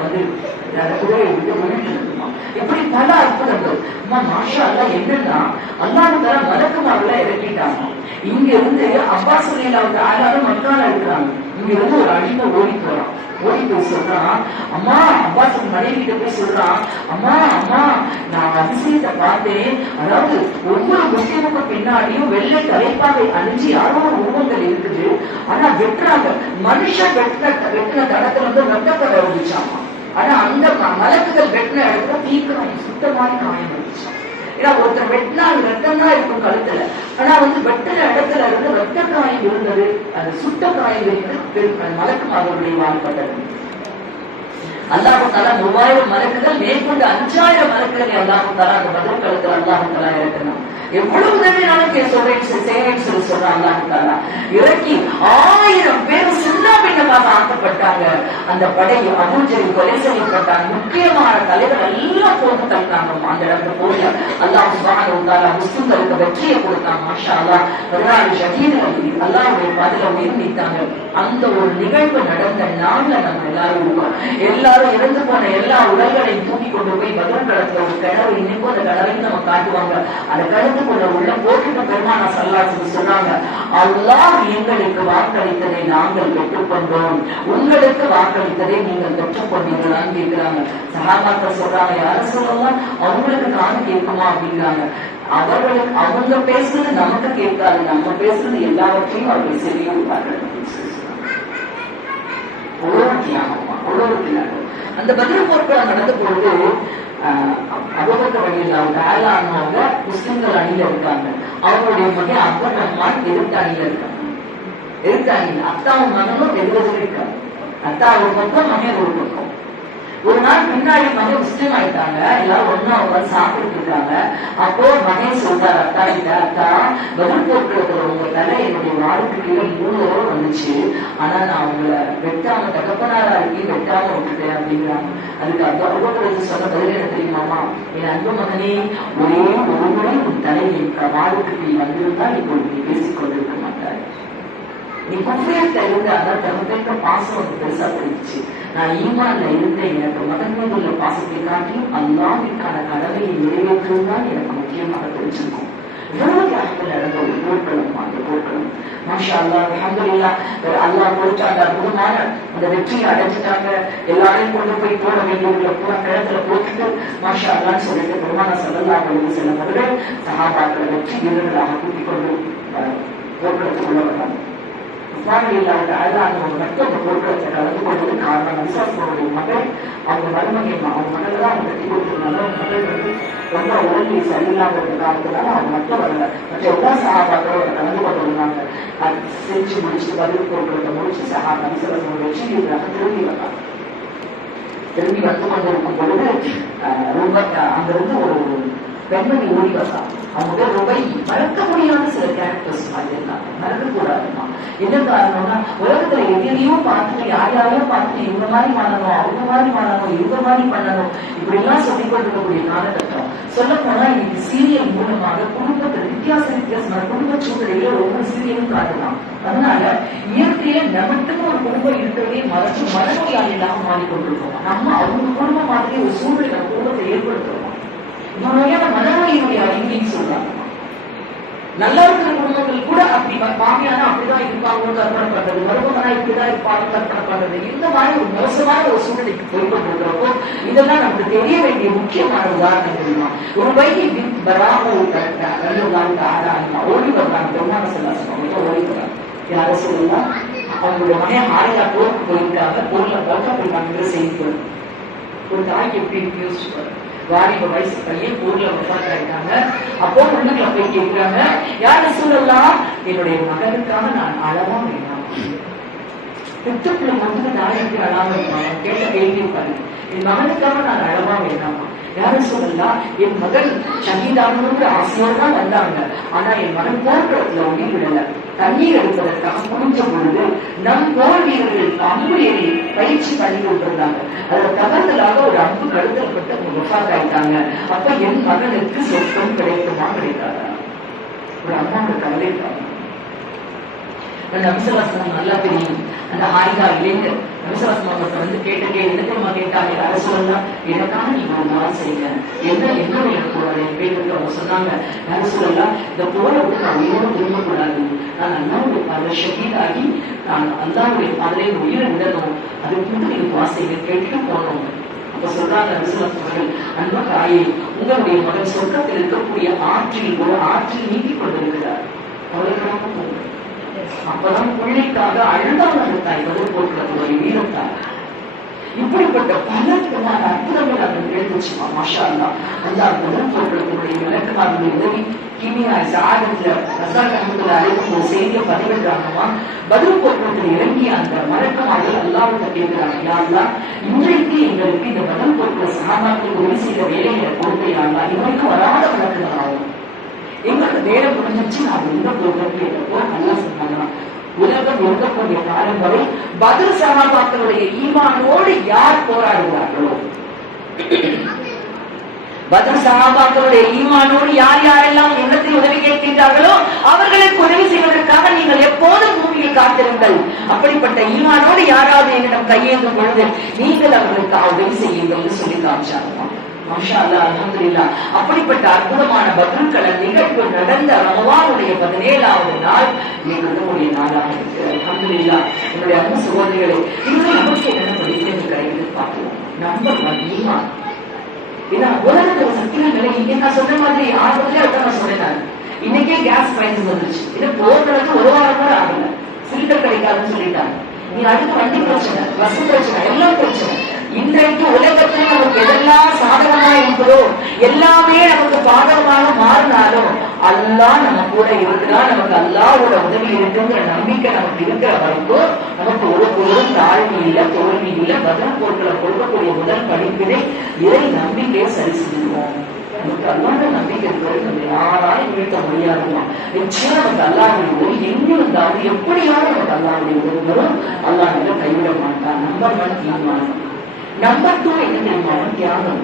அந்த குதிரையை விட்டு விழுந்துருக்குமா. இப்படி பல அற்புதங்கள். மாஷா அல்லாஹ் என்னன்னா, அல்லாஹ் தஆலா மலக்குமார்களை இறக்கிட்டாங்க. இங்க இருந்து அப்பாஸ் ரலியல்லாஹு தஆலா மக்கால இருக்கிறாங்க. இங்க இருந்து ஒரு அடிமை ஓடி போறான். ஓடி போய் சொல்றான், அம்மா, அப்பாஸ் மனைவி கிட்ட போய் சொல்றான், அம்மா அம்மா நான் அதிசயத்தை பார்த்தேன். அதாவது ஒவ்வொரு முஸ்லிமுக்கு பின்னாடியும் வெள்ளை தலைப்பாவை அணிஞ்சு யாரோ ஒரு உருவங்கள் இருக்குது. ஆனா வெட்டுறாங்க. மனுஷன் வெட்டின தடத்துல வந்து வெட்டப்பட இருந்துச்சாமா. ஆனா அந்த மலக்குகள் வெட்டின இடத்துல தீக்காயம், சுத்தமான காயம் இருந்துச்சு. ஏன்னா ஒருத்தர் வெட்டினா அது ரத்தம் தான் இருக்கும் கழுத்துல. ஆனா வெட்டின இடத்துல இருந்து ரத்த காயம் இருந்தது. அது சுட்ட காயம் இருந்து மலக்குமார்களுடைய வாழ்ப்பட்டது. அல்லாஹ் தஆலா 3000 மலக்குகள், மேற்கொண்டு 5000 மலக்குகளை அல்லாஹ் தஆலா அந்த பதில் கழுத்துல அல்லாஹ் தஆலா இறக்கணும். எவ்வளவு உதவினாலும் செய்றேன்னு சொல்லி சொல்றான் அல்லாஹ் தஆலா. இறக்கி 1000 பேர் சின்னாபின்னமாக ஆக்கப்பட்டாங்க. அந்த படை அபூஜஹல் கொலை செய்யப்பட்டாங்க. முக்கியமான தலைவர் எல்லாம் போட்டு தள்ளினாங்க. அந்த இடத்துல போய் அல்லாஹ் சுப்ஹானஹு வ தஆலா முஸ்லிம்களுக்கு வெற்றியை கொடுத்தாங்க. மாஷா அல்லாஹ் 14 ஷஹீதுகள் அல்லாஹ்வுடைய பாதையில உயிர் நீத்தாங்க. அந்த ஒரு நிகழ்வு நடந்த நாள்ல நம்ம எல்லாரும் இருக்கோம். எல்லாரும் இறந்து போன எல்லா உடல்களையும் தூக்கி கொண்டு போய் பதில் களத்துல ஒரு கிணறு, இன்னைக்கும் அந்த கிணறையும் நம்ம காட்டுவாங்க. அந்த கருத்துக்குள்ள உள்ள போட்டுட்ட பெருமானா ஸல்லல்லாஹு அலைஹி வஸல்லம் சொன்னாங்க, அல்லாஹ் எங்களுக்கு வாக்களித்ததை நாங்கள் பெற்றுக்கொண்டோம், உங்களுக்கு வாக்களித்ததை நீங்கள் பெற்றுக்கொண்டீங்களான்னு கேட்கிறாங்க. சஹாபாக்கள் சொல்றாங்க, யார சொல்லலாம், அவங்களுக்கு காது கேட்குமா அப்படிங்கிறாங்க. அவர்களுக்கு அவங்க பேசுறது நமக்கு கேட்காது, நம்ம பேசுறது எல்லாவற்றையும் அவர்கள் செவியுள்ளார்கள். அந்த பதில் போர்க்களம் நடந்த பொழுது அபூபக்கர் ரலியல்லாஹு தஆலா அவங்க முஸ்லிம்கள் அணியில இருக்காங்க. அவங்களுடைய மகன் அப்துல் ரஹ்மான் எதிர்த்து அணியில இருக்காங்க. எதிர்த்து அணியில அத்தாவும் மகனும் எதிர்த்து இருக்காங்க. அத்தா ஒரு பக்கம், மகன் ஒரு பக்கம். ஒரு நாள் பின்னாடி மகன் முஸ்லீம் ஆயிட்டாங்க. எல்லாரும் ஒன்னா உட்காந்து சாப்பிட்டு இருக்காங்க. அப்போ மகன் சொல்றாரு அத்தா கிட்ட, அத்தா பதில் போர்க்களத்துல உங்க தலை என்னுடைய வாழ்க்கை கீழே 3 தடவை வந்துச்சு. ஆனா நான் உங்களை வெட்டாம, தகப்பனாரா இருக்கி வெட்டாம விட்டுட்டேன் அப்படிங்கிறாங்க. அதுக்கு அபூபக்கர் சொன்ன பதில் என்ன தெரியுமாமா? என் அன்பு மகனே, ஒரே ஒரு முறை உன் தலை என் வாழ்க்கை வந்திருந்தா இப்போ நீ பேசிக் கொண்டிருக்க மாட்டாரு. நீ குஃப்ரியத்துல இருந்து அதான் தகுந்த பாசம் பெருசா போயிடுச்சு. நான் ஈமான்ல இருந்தேன். எனக்கு மகன் மீது உள்ள பாசத்தை காட்டியும் அல்லாஹ்விற்கான கடமையை நிறைவேற்றுவதுதான் எனக்கு முக்கியமாக தெரிஞ்சிருக்கும். எவ்வளவு தியாகங்கள் நடந்த ஒரு போர்க்களம் அந்த போர்க்களம். மாஷா அல்லாஹ், அல்ஹம்துலில்லாஹ். அல்லாஹ் கொடுத்த அந்த அற்புதமான அந்த வெற்றியை அடைஞ்சிட்டாங்க. எல்லாரையும் கொண்டு போய் போட வேண்டிய பூரா கிழத்துல போட்டுட்டு மாஷா அல்லான்னு சொல்லிட்டு பெருமானா ஸல்லல்லாஹு அலைஹி வஸல்லம் அவர்கள் சஹாபாக்களை வெற்றி வீரர்களாக கூட்டிக் கொண்டு போர்க்களத்துக்குள்ள வந்தாங்க. மற்றொரு போர்க்களத்தை கலந்து கொண்டது காரணம் விசாசனுடைய மகள் அவங்க மருமகன் அவங்க மகள் தான் அவங்க கட்டி கொடுத்ததுனால அவங்க மகள் ரொம்ப உடல்நிலை சரியில்லாத காலத்துனால அவங்க மட்டும் வரல. மற்ற எல்லா சகாபாக்களும் கலந்து கொண்டிருந்தாங்க. அது செஞ்சு முடிச்சு பதில் போர்க்களத்தை முடிச்சு விசாசனுடைய வெற்றியாக திரும்பி வந்தாங்க. திரும்பி வந்து கொண்டிருக்கும் பொழுது ரொம்ப அங்கிருந்து ஒரு பெண்மணி ஓடி வந்தாங்க. அவங்க ரொம்ப மறக்க முடியாத சில கேரக்டர்ஸ் மாதிரி இருந்தாங்க. மறக்கக்கூடாதுமா. என்ன காரணம்னா உலகத்துல எதிரையோ பார்த்துட்டு யாரையோ பார்த்துட்டு இவங்க மாதிரி பண்ணணும், அவங்க மாதிரி பண்ணணும், இவங்க மாதிரி பண்ணணும், இப்படி எல்லாம் சொல்லிக் கொண்டிருக்கக்கூடிய காலகட்டம். சொல்ல போனா இன்னைக்கு சீரியல் மூலமாக குடும்பத்தில் வித்தியாசமான குடும்ப சூழ்நிலையில ஒவ்வொரு சீரியலும் காட்டலாம். அதனால இயற்கையில நமக்குன்னு ஒரு குடும்பம் இருக்கிறதே மறைச்சு மனநோயாளி இல்லாம மாறிக்கொண்டிருக்கோம். நம்ம அவங்க குடும்பம் மாதிரி ஒரு சூழ்நிலை நம்ம குடும்பத்தை ஏற்படுத்துறோம். இவனுடைய மனநோயினுடைய அறிகுறின்னு சொல்றாங்க. நல்லா இருக்கிற குடும்பங்கள் கூட அப்படி மாமியானா அப்படிதான் இருப்பாங்க கற்பனை பண்றது, மருமகனா இப்படிதான் இருப்பாங்க கற்பனை பண்றது, இந்த மாதிரி ஒரு மோசமான ஒரு சூழ்நிலைக்கு போய்கொண்டிருக்கிறப்போ இதெல்லாம் நமக்கு தெரிய வேண்டிய முக்கியமான உதாரணம் தெரியுமா? ஒரு வயது ஓடி வர்றாங்க. பெருமான செல்லாசம் ஓடி வர்றாங்க. யார சொல்லலாம்? அவங்களுடைய மகன் ஆரையா போருக்கு போயிருக்காங்க. போர்ல போட்டா போயிருக்காங்க. செய்தி ஒரு தாய்க்கு எப்படி இருக்கு யோசிச்சு வாலிப வயசு பையன் ஊர்ல உட்கார்ந்துருக்காங்க. அப்போ உள்ளுக்குள்ள போய் கேட்கிறாங்க, யாரு சொல்லலாம்? என்னுடைய மகனுக்காக நான் அளவா வேண்டாம். பெற்றுக்குள்ள வந்து நான் எப்படி அழாம இருப்பாங்க? கேட்ட கேள்வி பாருங்க. என் மகனுக்காக நான் அளவா வேண்டாமா? யாரு சொல்லலாம்? என் மகன் சங்கீதாங்கிற ஆசையோடு தான் வந்தாங்க. ஆனா என் மகன் போர்க்களத்துல உயிர் விடல. தண்ணீர் எடுப்பதற்காக குடிச்ச பொழுது நம் போர் வீரர்கள் அம்பு ஏறி பயிற்சி பண்ணி கொண்டிருந்தாங்க. அதுல தகவலாக ஒரு அம்பு கழுத்தப்பட்டு அவங்க ஒஃபாத்தாயிட்டாங்க. அப்ப என் மகனுக்கு சொர்க்கம் கிடைக்குமா கிடைக்காதா? ஒரு அம்மாவோட கவலைப்பாங்க. நபிசல்லாசனம் நல்லா தெரியும். அந்த ஆயுதா இல்லைங்க நபிசல்லாசனத்தை வந்து கேட்ட எதுக்குமா கேட்டாங்க? யார சொல்லலாம்? எனக்காக நீங்க ஒரு நாள் செய்யுங்க. என்ன கூடாது கேட்டு அவங்க சொன்னாங்க. யார சொல்லலாம்? இந்த போரை விட்டு நான் உயிரோடு திரும்பக்கூடாது. நான் அல்லாவுடைய பாதையில ஷஹீதாகி நான் அல்லாவுடைய பாதையில உயிரை விடணும். அதுக்கு வந்து நீங்க வாசைங்க கேட்டுட்டு போனோம். அப்ப சொல்றாங்க நபிசல்லாசனர்கள், அன்பா தாயே, உங்களுடைய மகன் சொர்க்கத்தில் இருக்கக்கூடிய ஆற்றில் ஒரு ஆற்றில் நீக்கிக் கொண்டிருக்கிறார். அவர்களுக்காக போங்க. அப்பதான் பிள்ளைக்காக அழுதாங்க தாய் பதில் போட்டுடைய வீரத்தார். இப்படிப்பட்ட பல விதமான அற்புதங்கள் அவர்கள் எழுந்துச்சுமா. மாஷா அல்லா. அந்த பதில் போட்டுடைய விளக்கமாருடைய உதவி கிமியா சாகத்துல ரசாயனத்துல அழைக்கும் ஒரு செய்தியை பதிவிடுறாங்கம்மா. பதில் போட்டு இறங்கி அந்த மறக்கமாக அல்லாவுக்கு கேட்கிறாங்க, யாருலா இன்றைக்கு எங்களுக்கு இந்த பதில் போட்டு சாமான்கள் உதவி செய்த வேலைகளை கொடுத்தையாங்களா? இவருக்கு வராத வழக்குகள் ஆகும். எங்களுக்கு நேரம் முடிஞ்சிச்சு. நான் எந்த போகிறோம் கேட்டப்போ நல்லா சொன்னாங்க, உலகம் இருக்கக்கூடிய காலம் வரை பதில் சகாபாக்களுடைய ஈமானோடு யார் போராடுகிறார்களோ, பதில் சகாபாக்களுடைய ஈமானோடு யார் யாரெல்லாம் எண்ணத்தில் உதவி கேட்கின்றார்களோ அவர்களுக்கு உதவி செய்வதற்காக நீங்கள் எப்போதும் பூமியில் காத்திருங்கள். அப்படிப்பட்ட ஈமானோடு யாராவது என்னிடம் கையேந்தும் பொழுது நீங்கள் அவர்களுக்கு உதவி செய்யுங்கள் என்று சொல்லி காமிச்சாங்க. மாஷா அல்லாஹ், அல்ஹம்துலில்லாஹ். அப்படிப்பட்ட அற்புதமான பத்ருக்கள நிகழ்வு நடந்த ரமலானுடைய 17வது நாள் நம்முடைய நாளாக இருக்கு. அல்ஹம்துலில்லாஹ். என்னுடைய அன்பு சகோதரிகளே, இன்னும் நமக்கு என்ன படிக்கிறது கிடைக்குது பார்ப்போம். நம்பர் 1 ஈமான். ஏன்னா உலகத்துல சத்திய நிலை இங்கே நான் சொன்ன மாதிரி ஆரம்பத்திலே நான் சொன்னேன். இன்னைக்கே கேஸ் பிரைஸ் வந்துருச்சு. இது போகிறதுக்கு ஒரு வாரம் கூட ஆகல. சிலிண்டர் கிடைக்காதுன்னு சொல்லிட்டாங்க. நீ அடுத்து வண்டி பிரச்சனை, பஸ் பிரச்சனை, எல்லாம் பிரச்சனை. இன்றைக்கு உலகத்தில் நமக்கு எதெல்லாம் சாதகமா இருக்குதோ எல்லாமே நமக்கு பாதகமாக மாறினாலும் அல்லாஹ் நம்ம கூட இருக்கிறா, நமக்கு அல்லாஹ்வோட உதவி இருக்குங்கிற நம்பிக்கை நமக்கு இருக்கிற வரைக்கும் நமக்கு ஒரு பொருளும் தாழ்வு இல்லை, தோல்வி இல்லை. பதில் பொருட்களை கொடுக்கக்கூடிய முதல் படிப்பினை இறை நம்பிக்கையை சரி செஞ்சுருவோம். நமக்கு அல்லாத நம்பிக்கை இருக்கிறது நம்ம யாராலும் வீழ்த்த முடியாதுமா. நிச்சயம் நமக்கு அல்லாஹ்வுடைய உதவி எங்க இருந்தாலும் எப்படியாவது நமக்கு அல்லாஹ்வுடைய உதவி வரும். அல்லாஹ் நம்மை கைவிட மாட்டான். நம்பர் 1 ஈமான். நம்பர் 2 என்ன தெரியுமா? தியாகம்.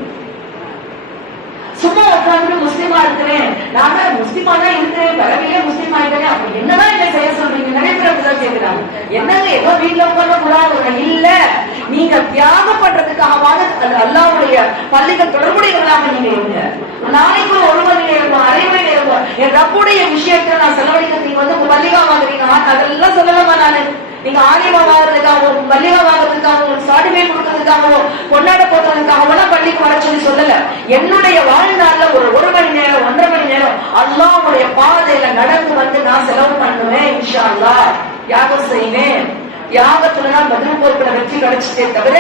சும்மா உட்காந்து முஸ்லிமா இருக்கிறேன், நான் முஸ்லிமா தான் இருக்கிறேன், பிறவிலே முஸ்லிம் ஆயிட்டேன், அப்படி என்னதான் என்ன செய்ய சொல்றீங்க? நிறைய பேர் அப்படிதான் கேட்கிறாங்க. என்னங்க ஏதோ வீட்டுல உட்கார்ந்து கூடாது இல்ல, நீங்க தியாகம் பண்றதுக்காகவாது அல்லாஹ்வுடைய பள்ளிகள் தொடர்புடையவர்களாக நீங்க இருங்க. நாளைக்கு ஒரு மணி நேரம், அரை மணி நேரம் என் ரப்புடைய விஷயத்தை நான் செலவழிக்க நீங்க வந்து மல்லிகா வாங்குறீங்க, அதெல்லாம் சொல்லலாமா? நானு நீங்க ஆரியமா வாங்குறதுக்காகவோ, மல்லிகா வாங்குறதுக்காகவோ, சர்டிபிகேட் கொடுக்கறதுக்காகவோ, கொண்டாட போறதுக்காகவோ பள்ளிக்கு வர சொல்லி சொல்லல. என்னுடைய வாழ்நாள்ல ஒரு மணி நேரம், 1.5 மணி நேரம் அல்லாஹ்வுடைய பாதையில நடந்து வந்து நான் செலவு பண்ணுவேன். இன்ஷா அல்லாஹ். யாரும் செய்வேன். தியாகத்துலதான் பதில் போர்க்குள்ள வெற்றி கிடைச்சிட்டே தவிர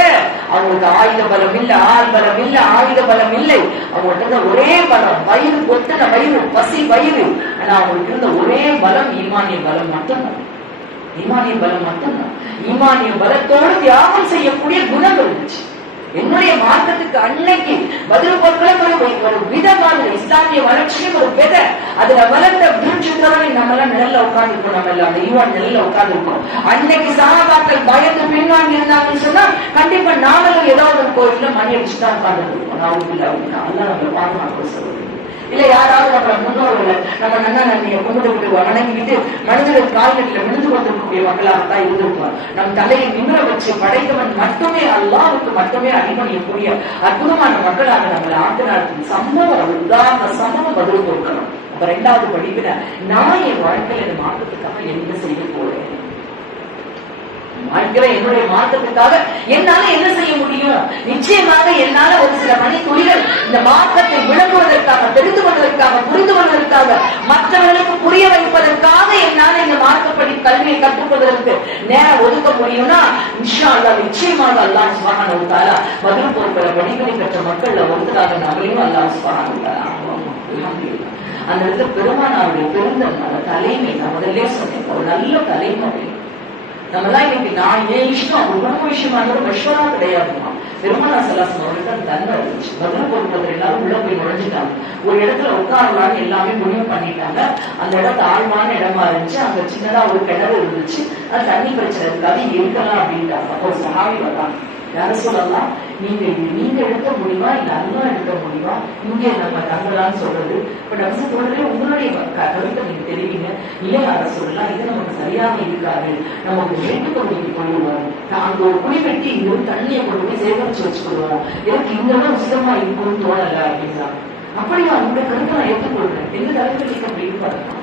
அவங்களுக்கு ஆயுத பலம் இல்ல, ஆள் பலம் இல்ல, ஆயுத பலம் இல்லை. அவங்கள்ட்ட இருந்த ஒரே பலம் வயிறு, ஒத்தன வயிறு, பசி வயிறு. ஆனா அவங்களுக்கு இருந்த ஒரே பலம் ஈமானிய பலம் மட்டும்தான். ஈமானிய பலம் மட்டும்தான். ஈமானிய பலத்தோடு தியாகம் செய்யக்கூடிய குணம் இருந்துச்சு. என்னுடைய மார்க்கத்துக்கு அன்னைக்கு பதில் பொருட்களை ஒரு விதமான இஸ்லாமிய வளர்ச்சியும் ஒரு விதை அதுல வளர்ந்த விருட்சத்தோட நம்ம எல்லாம் நிழல்ல உட்கார்ந்துருக்கோம். நம்ம எல்லாம் அந்த ஈவான் நிழல்ல உட்கார்ந்துருக்கோம். அன்னைக்கு சஹாபாக்கள் பயந்து பின்வாங்கி இருந்தாங்கன்னு சொன்னா கண்டிப்பா நாமளும் ஏதாவது ஒரு கோயில்ல மணி அடிச்சுதான் உட்கார்ந்துருக்கோம். அல்லா நம்மளை பாதுகாப்பு சொல்லுது. இல்ல யாராவது நம்ம முன்னோர்களை நம்ம நன்னா நன்மையை கும்பிட்டு வணங்கிட்டு மனிதர்கள் கால்களில் விழுந்து கொண்டிருக்கக்கூடிய மக்களாகத்தான் இருந்திருப்போம். நம் தலையை நிமிர வச்சு படைத்தவன் மட்டுமே அல்லாஹ்வுக்கு மட்டுமே அடிபணியக்கூடிய அற்புதமான மக்களாக நம்மளை ஆக்கினார்கள். சம்பவம் உதாரண சம்பவம் பதில் கொடுக்கணும். அப்ப 2வது படிப்பின நான் என் வாழ்க்கையில இந்த மாற்றத்துக்காக என்ன செய்ய போறேன், வாழ்க்கையில என்னுடைய மாற்றத்துக்காக என்னால என்ன செய்ய முடியும். நிச்சயமாக என்னால ஒரு சில மணி துளிகள் இந்த மாற்றத்தை விளங்குவதற்காக, தெரிந்து கொள்வதற்காக, புரிந்து கொள்வதற்காக, மற்றவர்களுக்கு புரிய வைப்பதற்காக என்னால இந்த மார்க்கப்படி கல்வியை கற்றுக்கொள்வதற்கு நேரம் ஒதுக்க முடியும்னா இன்ஷா அல்லாஹ் நிச்சயமாக அல்லாஹ் சுப்ஹானஹு வ தஆலா பதில் போர்க்கிற படிப்பினை பெற்ற மக்கள்ல ஒருத்தராக நம்மளையும் அல்லாஹ் சுப்ஹானஹு வ தஆலா அந்த இடத்துல பெருமானாருடைய பெருந்தன்மை தலைமை நான் முதல்ல சொன்னேன். ஒரு நல்ல தலைமை நம்ம எல்லாம் இன்னைக்கு நான் ஏன் விஷயம் ஒரு குடும்ப விஷயமா மஷ்வரா கிடையாதுமா. பெருமானா சல்லாசம் அவர்களுக்கு அந்த தன்மை இருந்துச்சு. பதில் பொருட்கள் எல்லாரும் உள்ள போய் நுழைஞ்சிட்டாங்க. ஒரு இடத்துல உட்காரலான்னு எல்லாமே முடிவு பண்ணிட்டாங்க. அந்த இடத்துல ஆழ்மான இடமா இருந்துச்சு. அங்க சின்னதா ஒரு கிணறு இருந்துச்சு. அது தண்ணி பிரச்சனை இருக்காது, இருக்கலாம் அப்படின்ட்டாங்க. ஒரு சஹாபி வந்தாங்க. யார சொல்லலாம், நீங்க எடுக்க முடியுமா இல்ல அல்லா எடுக்க முடியுமா, இங்க நம்ம தங்கலான்னு சொல்றது. இப்ப நம்ம சொல்றதே உங்களுடைய கருத்தை நீங்க தெரிவிங்க. இல்ல யார சொல்லலாம், இது நமக்கு சரியாக இருக்காது, நமக்கு மேட்டுக்கொண்டு கொள்ளுவோம், அங்க ஒரு குழி வெட்டி இங்க ஒரு தண்ணியை கொண்டு போய் சேகரிச்சு வச்சுக்கொள்வோம், எனக்கு இங்கதான் உசிதமா இருக்கும்னு தோணல அப்படின்னா அப்படியா உங்க கருத்தை நான் ஏற்றுக்கொள்றேன். எந்த தலைவர் நீங்க அப்படின்னு பாருங்க.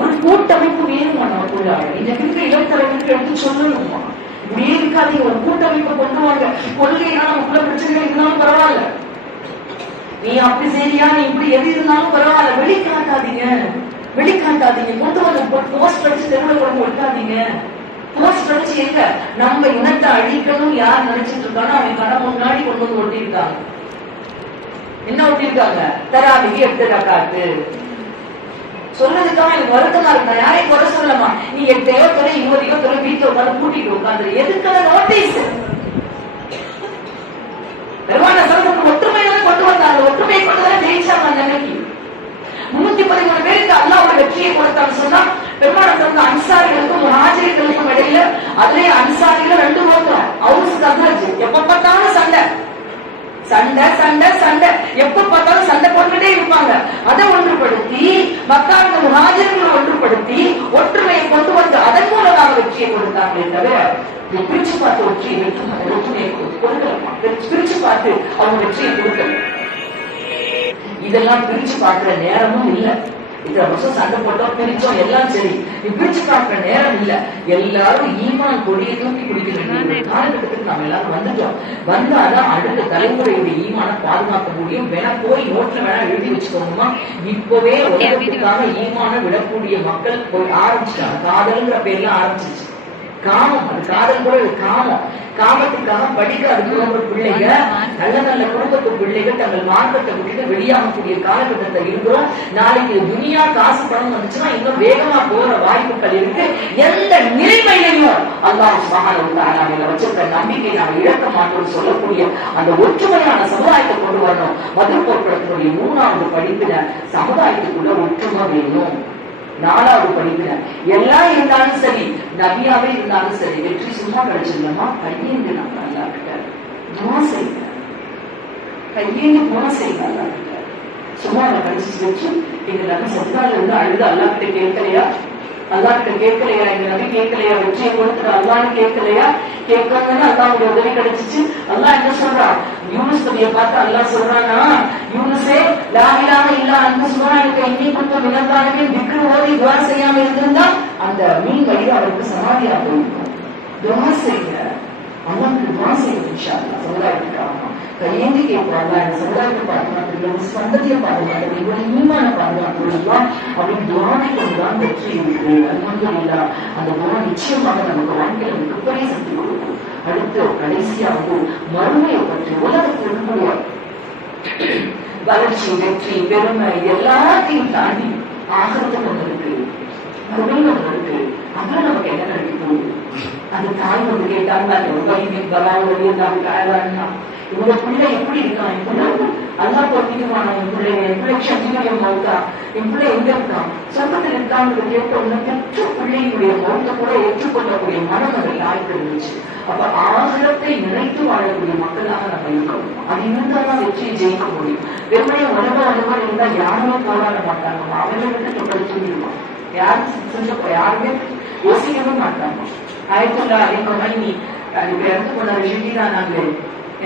ஒரு கூட்டமைப்பு வேணுமா நமக்குள்ள. இன்னைக்கு இருக்கிற இளத்தலைவருக்கு எடுத்து சொல்லணுமா, இப்படியே இருக்காதீங்க, ஒரு கூட்டமைப்பை கொண்டு வாங்க. கொள்கைனா நமக்குள்ள பிரச்சனை இருந்தாலும் பரவாயில்ல, நீ அப்படி செய்யா, நீ இப்படி எது இருந்தாலும் பரவாயில்ல, வெளிக்காட்டாதீங்க, வெளிக்காட்டாதீங்க. கொண்டு வந்து போஸ்ட் அடிச்சு தெருவில் கொண்டு வைக்காதீங்க. போஸ்ட் அடிச்சு எங்க நம்ம இனத்தை அழிக்கணும் யார் நினைச்சிட்டு இருக்கானோ அவன் கடை முன்னாடி கொண்டு வந்து ஒட்டியிருக்காங்க. என்ன ஒட்டியிருக்காங்க, தராவிக்கு 8 ரக்காத்து சொல்றதுக்காக எனக்கு வருத்தமா இருக்கு. நான் யாரையும் குறை சொல்லலாமா, நீ 8 20 20 வீட்டுல உட்காந்து கூட்டிட்டு உட்காந்து எதுக்கான நோட்டீஸ். பெருமான சமூகத்துக்கு ஒற்றுமையை கொண்டு வந்தாங்க, ஒற்றுமையை கொண்டுதான் ஜெயிச்சாங்க. அந்த அன்னைக்கு 313 பேருக்கு அல்லாஹ் ஒரு வெற்றியை கொடுத்தான்னு சொன்னா பெருமான சமூக அன்சாரிகளுக்கும் முஹாஜிர்களுக்கும் இடையில, அதுலயே அன்சாரிகள் 2 ஓட்டம் அவுஸ் கஸ்ரஜ். எப்ப பார்த்தாலும் சண்டை சண்டை சண்டை சண்டை, எப்ப பார்த்தாலும் சண்டை போட்டுக்கிட்டே இருப்பாங்க. அதை ஒன்றுபடுத்தி மக்கள் முஹாஜிர்களை ஒன்றுபடுத்தி ஒற்றுமையை கொண்டு வந்து அதன் மூலமாக வெற்றியை கொடுத்தாங்களே தவிர பிரிச்சு பார்த்து ஒற்றுமையை கொடுக்கலாமா, பிரிச்சு பார்த்து அவங்க வெற்றியை கொடுக்கல. இதெல்லாம் பிரிச்சு பார்க்கிற நேரமும் இல்லை. இத்தனை வருஷம் சண்டை போட்டோம், பிரிச்சோம், எல்லாம் சரி, பிரிச்சு பார்க்கிற நேரம் இல்ல. எல்லாரும் ஈமான் கொடியை தூக்கி பிடிக்க வேண்டிய காலகட்டத்துக்கு நாம எல்லாரும் வந்துட்டோம். வந்தாதான் அடுத்த தலைமுறையுடைய ஈமான பாதுகாக்க முடியும். வேணா போய் நோட்ல வேணா எழுதி வச்சுக்கோங்கம்மா, இப்பவே உலகத்துக்காக ஈமான விடக்கூடிய மக்கள் போய் ஆரம்பிச்சிட்டாங்க. காதல்ங்கிற பேர்ல ஆரம்பிச்சிச்சு. காமம், அது காதல் கூட காமம். காமத்துக்காக படிக்காத குடும்ப பிள்ளைங்க, நல்ல நல்ல குடும்பத்து பிள்ளைகள் தங்கள் மார்க்கத்தை விட்டு வெளியாகக்கூடிய காலகட்டத்தை இருக்கிறோம். நாளைக்கு துனியா காசு பணம் வந்துச்சுன்னா இன்னும் வேகமா போற வாய்ப்புகள் இருக்கு. எந்த நிலைமையிலையும் அல்லாஹ் சுப்ஹானஹு வ தஆலா வச்சிருக்க நம்பிக்கை நாம் இழக்க மாட்டோம்னு சொல்லக்கூடிய அந்த ஒற்றுமையான சமுதாயத்தை கொண்டு வரணும். பதில் பொருட்களுடைய 3வது படிப்பின சமுதாயத்துக்குள்ள ஒற்றுமை வேணும். 4வது படிப்பினர் எல்லாம் இருந்தாலும் சரி, நபியாவே இருந்தாலும் சரி, வெற்றி சும்மா கிடைச்சிடலாமா, கையேந்து நம்ம அல்லா கிட்ட துவா செய்யுங்க, கையேந்து துவா செய்யுங்க அல்லா கிட்ட. சும்மா அதை கழிச்சு வச்சு எங்க நபி சத்தால இருந்து அழுது அல்லா கிட்ட கேட்கலையா, அல்லா கிட்ட கேட்கலையா, எங்க நபி கேட்கலையா, வெற்றியை கொடுத்துட்டு அல்லான்னு கேட்கலையா, கேட்கறதுன்னு அல்லாவுடைய உதவி கிடைச்சிச்சு. அல்லா என்ன சொல்றான், யூனுஸ் நபியை பார்த்து அல்லா சொல்றானா, யூனுஸே லா இலாஹ இல்லா அன்த சுப்ஹானக இன்னீ குன்து மினல் ஸாலிமீன், திக்ர் ஓதி துஆ செய்யாம இருந்திருந்தா அந்த மீன் வழி அவருக்கு சமாதியா போயிருக்கும். துஆ செய்யுங்க, அல்லாஹ்க்கு துஆ செய்யுங்க இன்ஷா அல்லாஹ். சமுதாயத்துக்காக கையேந்தி கேட்பாங்க, என் சமுதாயத்தை பாதுகாத்துள்ள சந்ததியை பாதுகாத்து இவங்க ஈமான பாதுகாத்துலாம் அப்படின்னு துவானை கொண்டுதான் வெற்றி இருக்கு. அல்ஹம்துலில்லாஹ். அந்த துவா நிச்சயமாக நமக்கு வாழ்க்கையில மிகப்பெரிய சக்தி கொடுக்கும். அடுத்து கடைசியா மறுமையை பற்றி உலகத்தில் இருக்கக்கூடிய வளர்ச்சி, வெற்றி, பெருமை எல்லாத்தையும் தாண்டி ஆகிறதுக்கு ஒன்று இருக்கு, மறுமையில் ஒன்று இருக்கு. அப்புறம் நமக்கு என்ன கிடைக்க போகுது? அது தாய் வந்து கேட்டாங்க, இவங்க பிள்ளை எப்படி இருக்கான், என் பிள்ளை அல்லா பொறுத்திக்குவானா, என் பிள்ளை சந்திரியம் மௌத்தா, என் பிள்ளை எங்க இருக்கான், சொந்தத்தில் இருக்கான்னு கேட்ட உடனே பெற்ற பிள்ளையுடைய மௌத்த கூட ஏற்றுக்கொள்ளக்கூடிய மனம் அந்த தாய்க்கு இருந்துச்சு. அப்ப ஆகலத்தை நினைத்து வாழக்கூடிய மக்களாக நம்ம இருக்கணும். அது இருந்தால்தான் வெற்றியை ஜெயிக்க முடியும். வெறுமையை உணவு இருந்தா யாருமே போராட மாட்டாங்க. அவங்களை விட்டு தொட்டது தூங்கிடுவான். யாருமே யோசிக்கவே மாட்டாங்க. ஆயத்துல்லா அதே நீ இறந்து போன ஷஹீதா நாங்க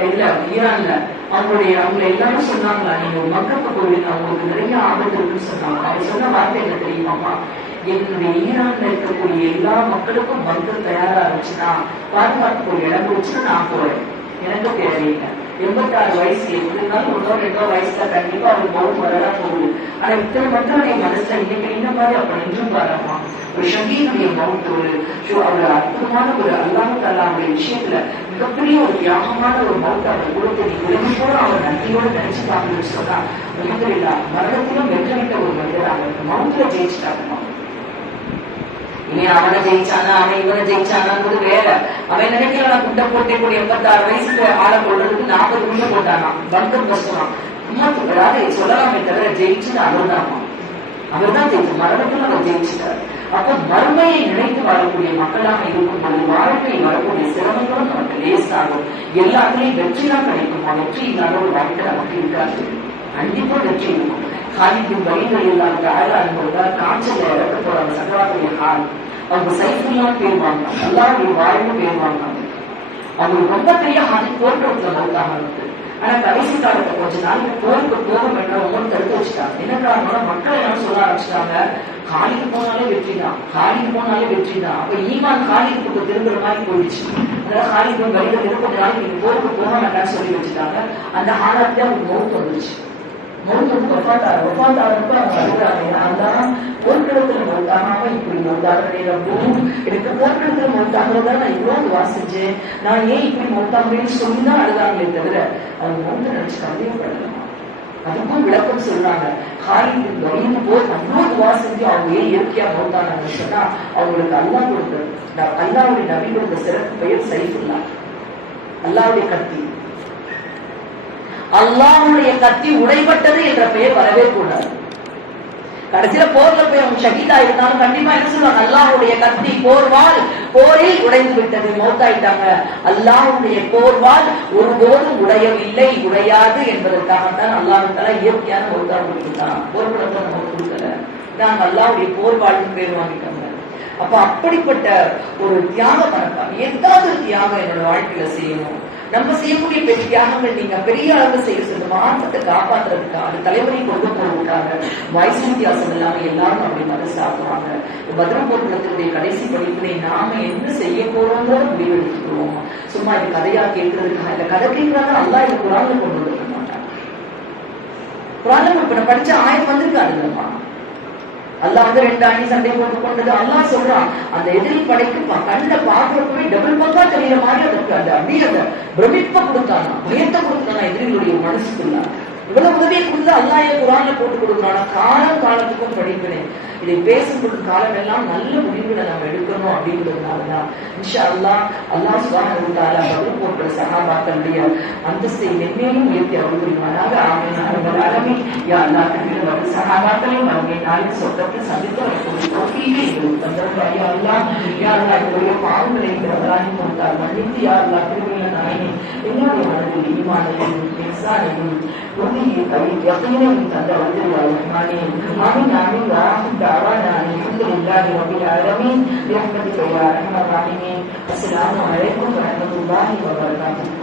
இல்ல ஈரான்ல அவங்களை எல்லாரும் சொன்னாங்களா, நீங்க மக்களுக்கு போவீங்க, அவங்களுக்கு நிறைய ஆபத்து இருக்குன்னு சொன்னாங்க. அவங்க சொன்ன வார்த்தை என்ன தெரியுமாமா, என்னுடைய ஈரான்ல இருக்கக்கூடிய எல்லா மக்களுக்கும் மக்கள் தயாரா இருந்துச்சுன்னா பாதுகாத்துக்கூடிய இடம் வச்சுன்னா நான் போறேன், எனக்கு தேவையில்லை. 86 வயசு எப்படி இருந்தாலும் 1-2 வயசுல கண்டிப்பா அவர் மௌத் வரதான் போகுது. ஆனா இத்தனை மக்களுடைய மனசுல இன்னைக்கு இந்த மாதிரி அப்ப நின்றும் பாருமா, ஒரு ஷஹீதுடைய மௌத் ஒரு அற்புதமான ஒரு அல்லாஹ் தஆலாவுடைய விஷயத்துல மிகப்பெரிய ஒரு தியாகமான ஒரு மௌத் அவர் கொடுத்து நீ உலகத்தோடு அவர் நன்றியோடு நினைச்சுட்டாங்கன்னு சொன்னா அல்ஹம்துலில்லாஹ் மரணத்திலும் வெற்றிவிட்ட ஒரு மனிதராக மௌத்துல ஜெயிச்சுட்டாங்க. இனி அவனை ஜெயிச்சானா அவன் இவனை ஜெயிச்சானாங்கிறது வேற. அவன் நினைக்கிறான் குண்டை போட்டக்கூடிய 86 வயசுக்கு ஆளை கொள்றதுக்கு 40 குண்டை போட்டானா, பந்தம் கஷ்டமான் அதாவது சொல்லலாமே தவிர ஜெயிச்சுன்னு அவர்தான் ஜெயிச்சு மரணத்துல அவர் ஜெயிச்சுட்டார். அப்ப மறுமையை நினைத்து வாழக்கூடிய மக்களாக இருக்கும்போது வாழ்க்கை வரக்கூடிய சிரமங்களும் நமக்கு லேசாகும். எல்லாத்துலயும் வெற்றி தான் கிடைக்குமா, வெற்றி இல்லாத ஒரு வாழ்க்கை நமக்கு இருக்காது. கண்டிப்பா வெற்றி இருக்கும். காலிக்கும் வழிகள் இல்லாத ஆளாகும்போதுதான் காய்ச்சல் இறக்க போறாங்க சக்கராவுடைய ஹால். அவங்க சைஃபுல்லாம் பேருவாங்க, எல்லாருடைய வாழ்வு பேருவாங்க. அவங்களுக்கு ரொம்ப பெரிய ஹால் போர்க்களத்துல மௌத்தாக இருக்கு. ஆனா கடைசி காலத்தை கொஞ்ச நாளைக்கு போருக்கு போக வேண்டாம் தடுத்து வச்சுட்டாங்க. என்ன காரணம்னா மக்கள் என்ன சொல்ல ஆரம்பிச்சுட்டாங்க, காலிக்கு போனாலே வெற்றிதான், காலிக்கு போனாலே வெற்றிதான். அப்ப ஈமான் காலிக்கு திரும்புற மாதிரி போயிடுச்சு. அதாவது காலிக்கு வழிகள் இருக்க நாளைக்கு நீங்க போருக்கு போக வேண்டாம்னு சொல்லி வச்சுட்டாங்க. அந்த ஹாலத்துல அவங்க மௌத்து வந்துருச்சு. மௌத்து ஒப்பாத்தாரப்ப அவங்க அழுகிறாங்க, அதான் போர்க்களத்துல மௌத்தாகாம இப்படி மௌத்தாகிறதே எனக்கு போர்க்களத்துல மௌத்தாகிறதா நான் இவ்வளவு வாசிச்சேன், நான் ஏன் இப்படி மௌத்தாகிறேன்னு சொல்லிதான் அழுதாங்களே தவிர அவங்க மௌத்த நினைச்சு கதையப்படலாம். அதுக்கும் விளக்கம் சொல்றாங்க. காலிக்கு வழிந்து போய் அவ்வளவு வாசிச்சு அவங்க ஏன் இயற்கையா மௌத்தானாங்கன்னு சொன்னா அவங்களுக்கு அல்லாஹ் கொடுத்த அல்லாஹ்வுடைய நபி கொடுத்த சிறப்பு பெயர் சைஃபுல்லா, அல்லாஹ்வுடைய கத்தி. அல்லாஹ்வுடைய கத்தி உடைபட்டது என்ற பெயர் வரவே கூடாது. கடைசியில போர்ல போய் அவங்க ஷஹீதா இருந்தாலும் கண்டிப்பா என்ன சொல்லுவாங்க, அல்லாஹ்வுடைய கத்தி போர்வால் போரில் உடைந்து விட்டது, மௌத்தாயிட்டாங்க. அல்லாஹ்வுடைய போர்வால் ஒருபோதும் உடையவில்லை, உடையாது என்பதற்காகத்தான் அல்லாஹ் தஆலா இயற்கையான மௌத்தா கொடுத்துட்டான். போர்க்குளத்தை நம்ம கொடுக்கல, நாங்க அல்லாஹ்வுடைய போர்வாழ்னு பேர் வாங்கிட்டாங்க. அப்ப அப்படிப்பட்ட ஒரு தியாக மனப்பான், ஏதாவது ஒரு தியாகம் என்னோட வாழ்க்கையில செய்யணும். நம்ம செய்யக்கூடிய பெரிய தியாகங்கள் நீங்க பெரிய அளவு செய்ய சொல்லுங்க, மாற்றத்தை காப்பாற்றுறதுக்காக அந்த தலைவரையும் கொண்டு போறதுக்காக வயசு வித்தியாசம் இல்லாம எல்லாரும் அப்படி மனசு ஆக்குவாங்க. பத்ரம் போர்க்களத்தினுடைய கடைசி படிப்பினை நாம என்ன செய்ய போறோங்கிற முடிவெடுத்துக்கிறோம். சும்மா இது கதையா கேட்கறதுக்காக இல்ல, கதை கேட்கறாங்க அல்லாஹ் இது குர்ஆன்ல கொண்டு வந்துருக்க மாட்டாங்க. குர்ஆன்ல இப்ப நான் படிச்ச ஆயத் வந்திருக்காதுங்கம்மா, அல்லாஹ் வந்து 2 அணி சண்டை போட்டு கொண்டது அல்லாஹ் சொல்றான். அந்த எதிரி படைக்கு கண்ட பாக்குறப்பவே டபுள் பங்கா தெரியற மாதிரி அதற்கு அந்த அப்படியே அந்த பிரமிப்பை கொடுத்தானா, பயத்தை கொடுத்தானா எதிரிகளுடைய மனசுக்குள்ள. இவ்வளவு உதவியை கொடுத்து அல்லாஹ் குர்ஆன்ல போட்டு கொடுக்குறானா. காலத்துக்கும் படிப்பினேன் இதை பேசும்போது காலம் எல்லாம் நல்ல முடிவுகளை நம்ம எடுக்கணும் அப்படிங்கிறதுனாலதான் இன்ஷா அல்லாஹ் அல்லாஹ் சுப்ஹானஹு வ தஆலா பத்ர் போர்க்கள சஹாபாக்களுடைய அந்தஸ்தை மென்மேலும் உயர்த்தி அருள் புரிவானாக. ஆமீன் ரப்பல் ஆலமீன். யா அல்லாஹ் தஆலா சஹாபாக்களையும் அவங்க நாளின் சொர்க்கத்தை சந்தித்து வரக்கூடிய தௌஃபீகை எங்களுக்கு தந்தருள்வாய். யா அல்லாஹ், யா அல்லாஹ் எங்களுடைய பாவங்களை ரமலானின் கொடுத்தால் மன்னித்து யா அல்லாஹ் திருமையில நாயனே எங்களுடைய மனதில் ஈமானையும் இஹ்சானையும் உறுதியை யகீனையும் தந்த வந்திருவாய் ரஹ்மானே. ஆமீன் ஆமீன். دعوانا الحمد لله رب العالمين برحمتك يا ارحم الراحمين. السلام عليكم ورحمة الله وبركاته.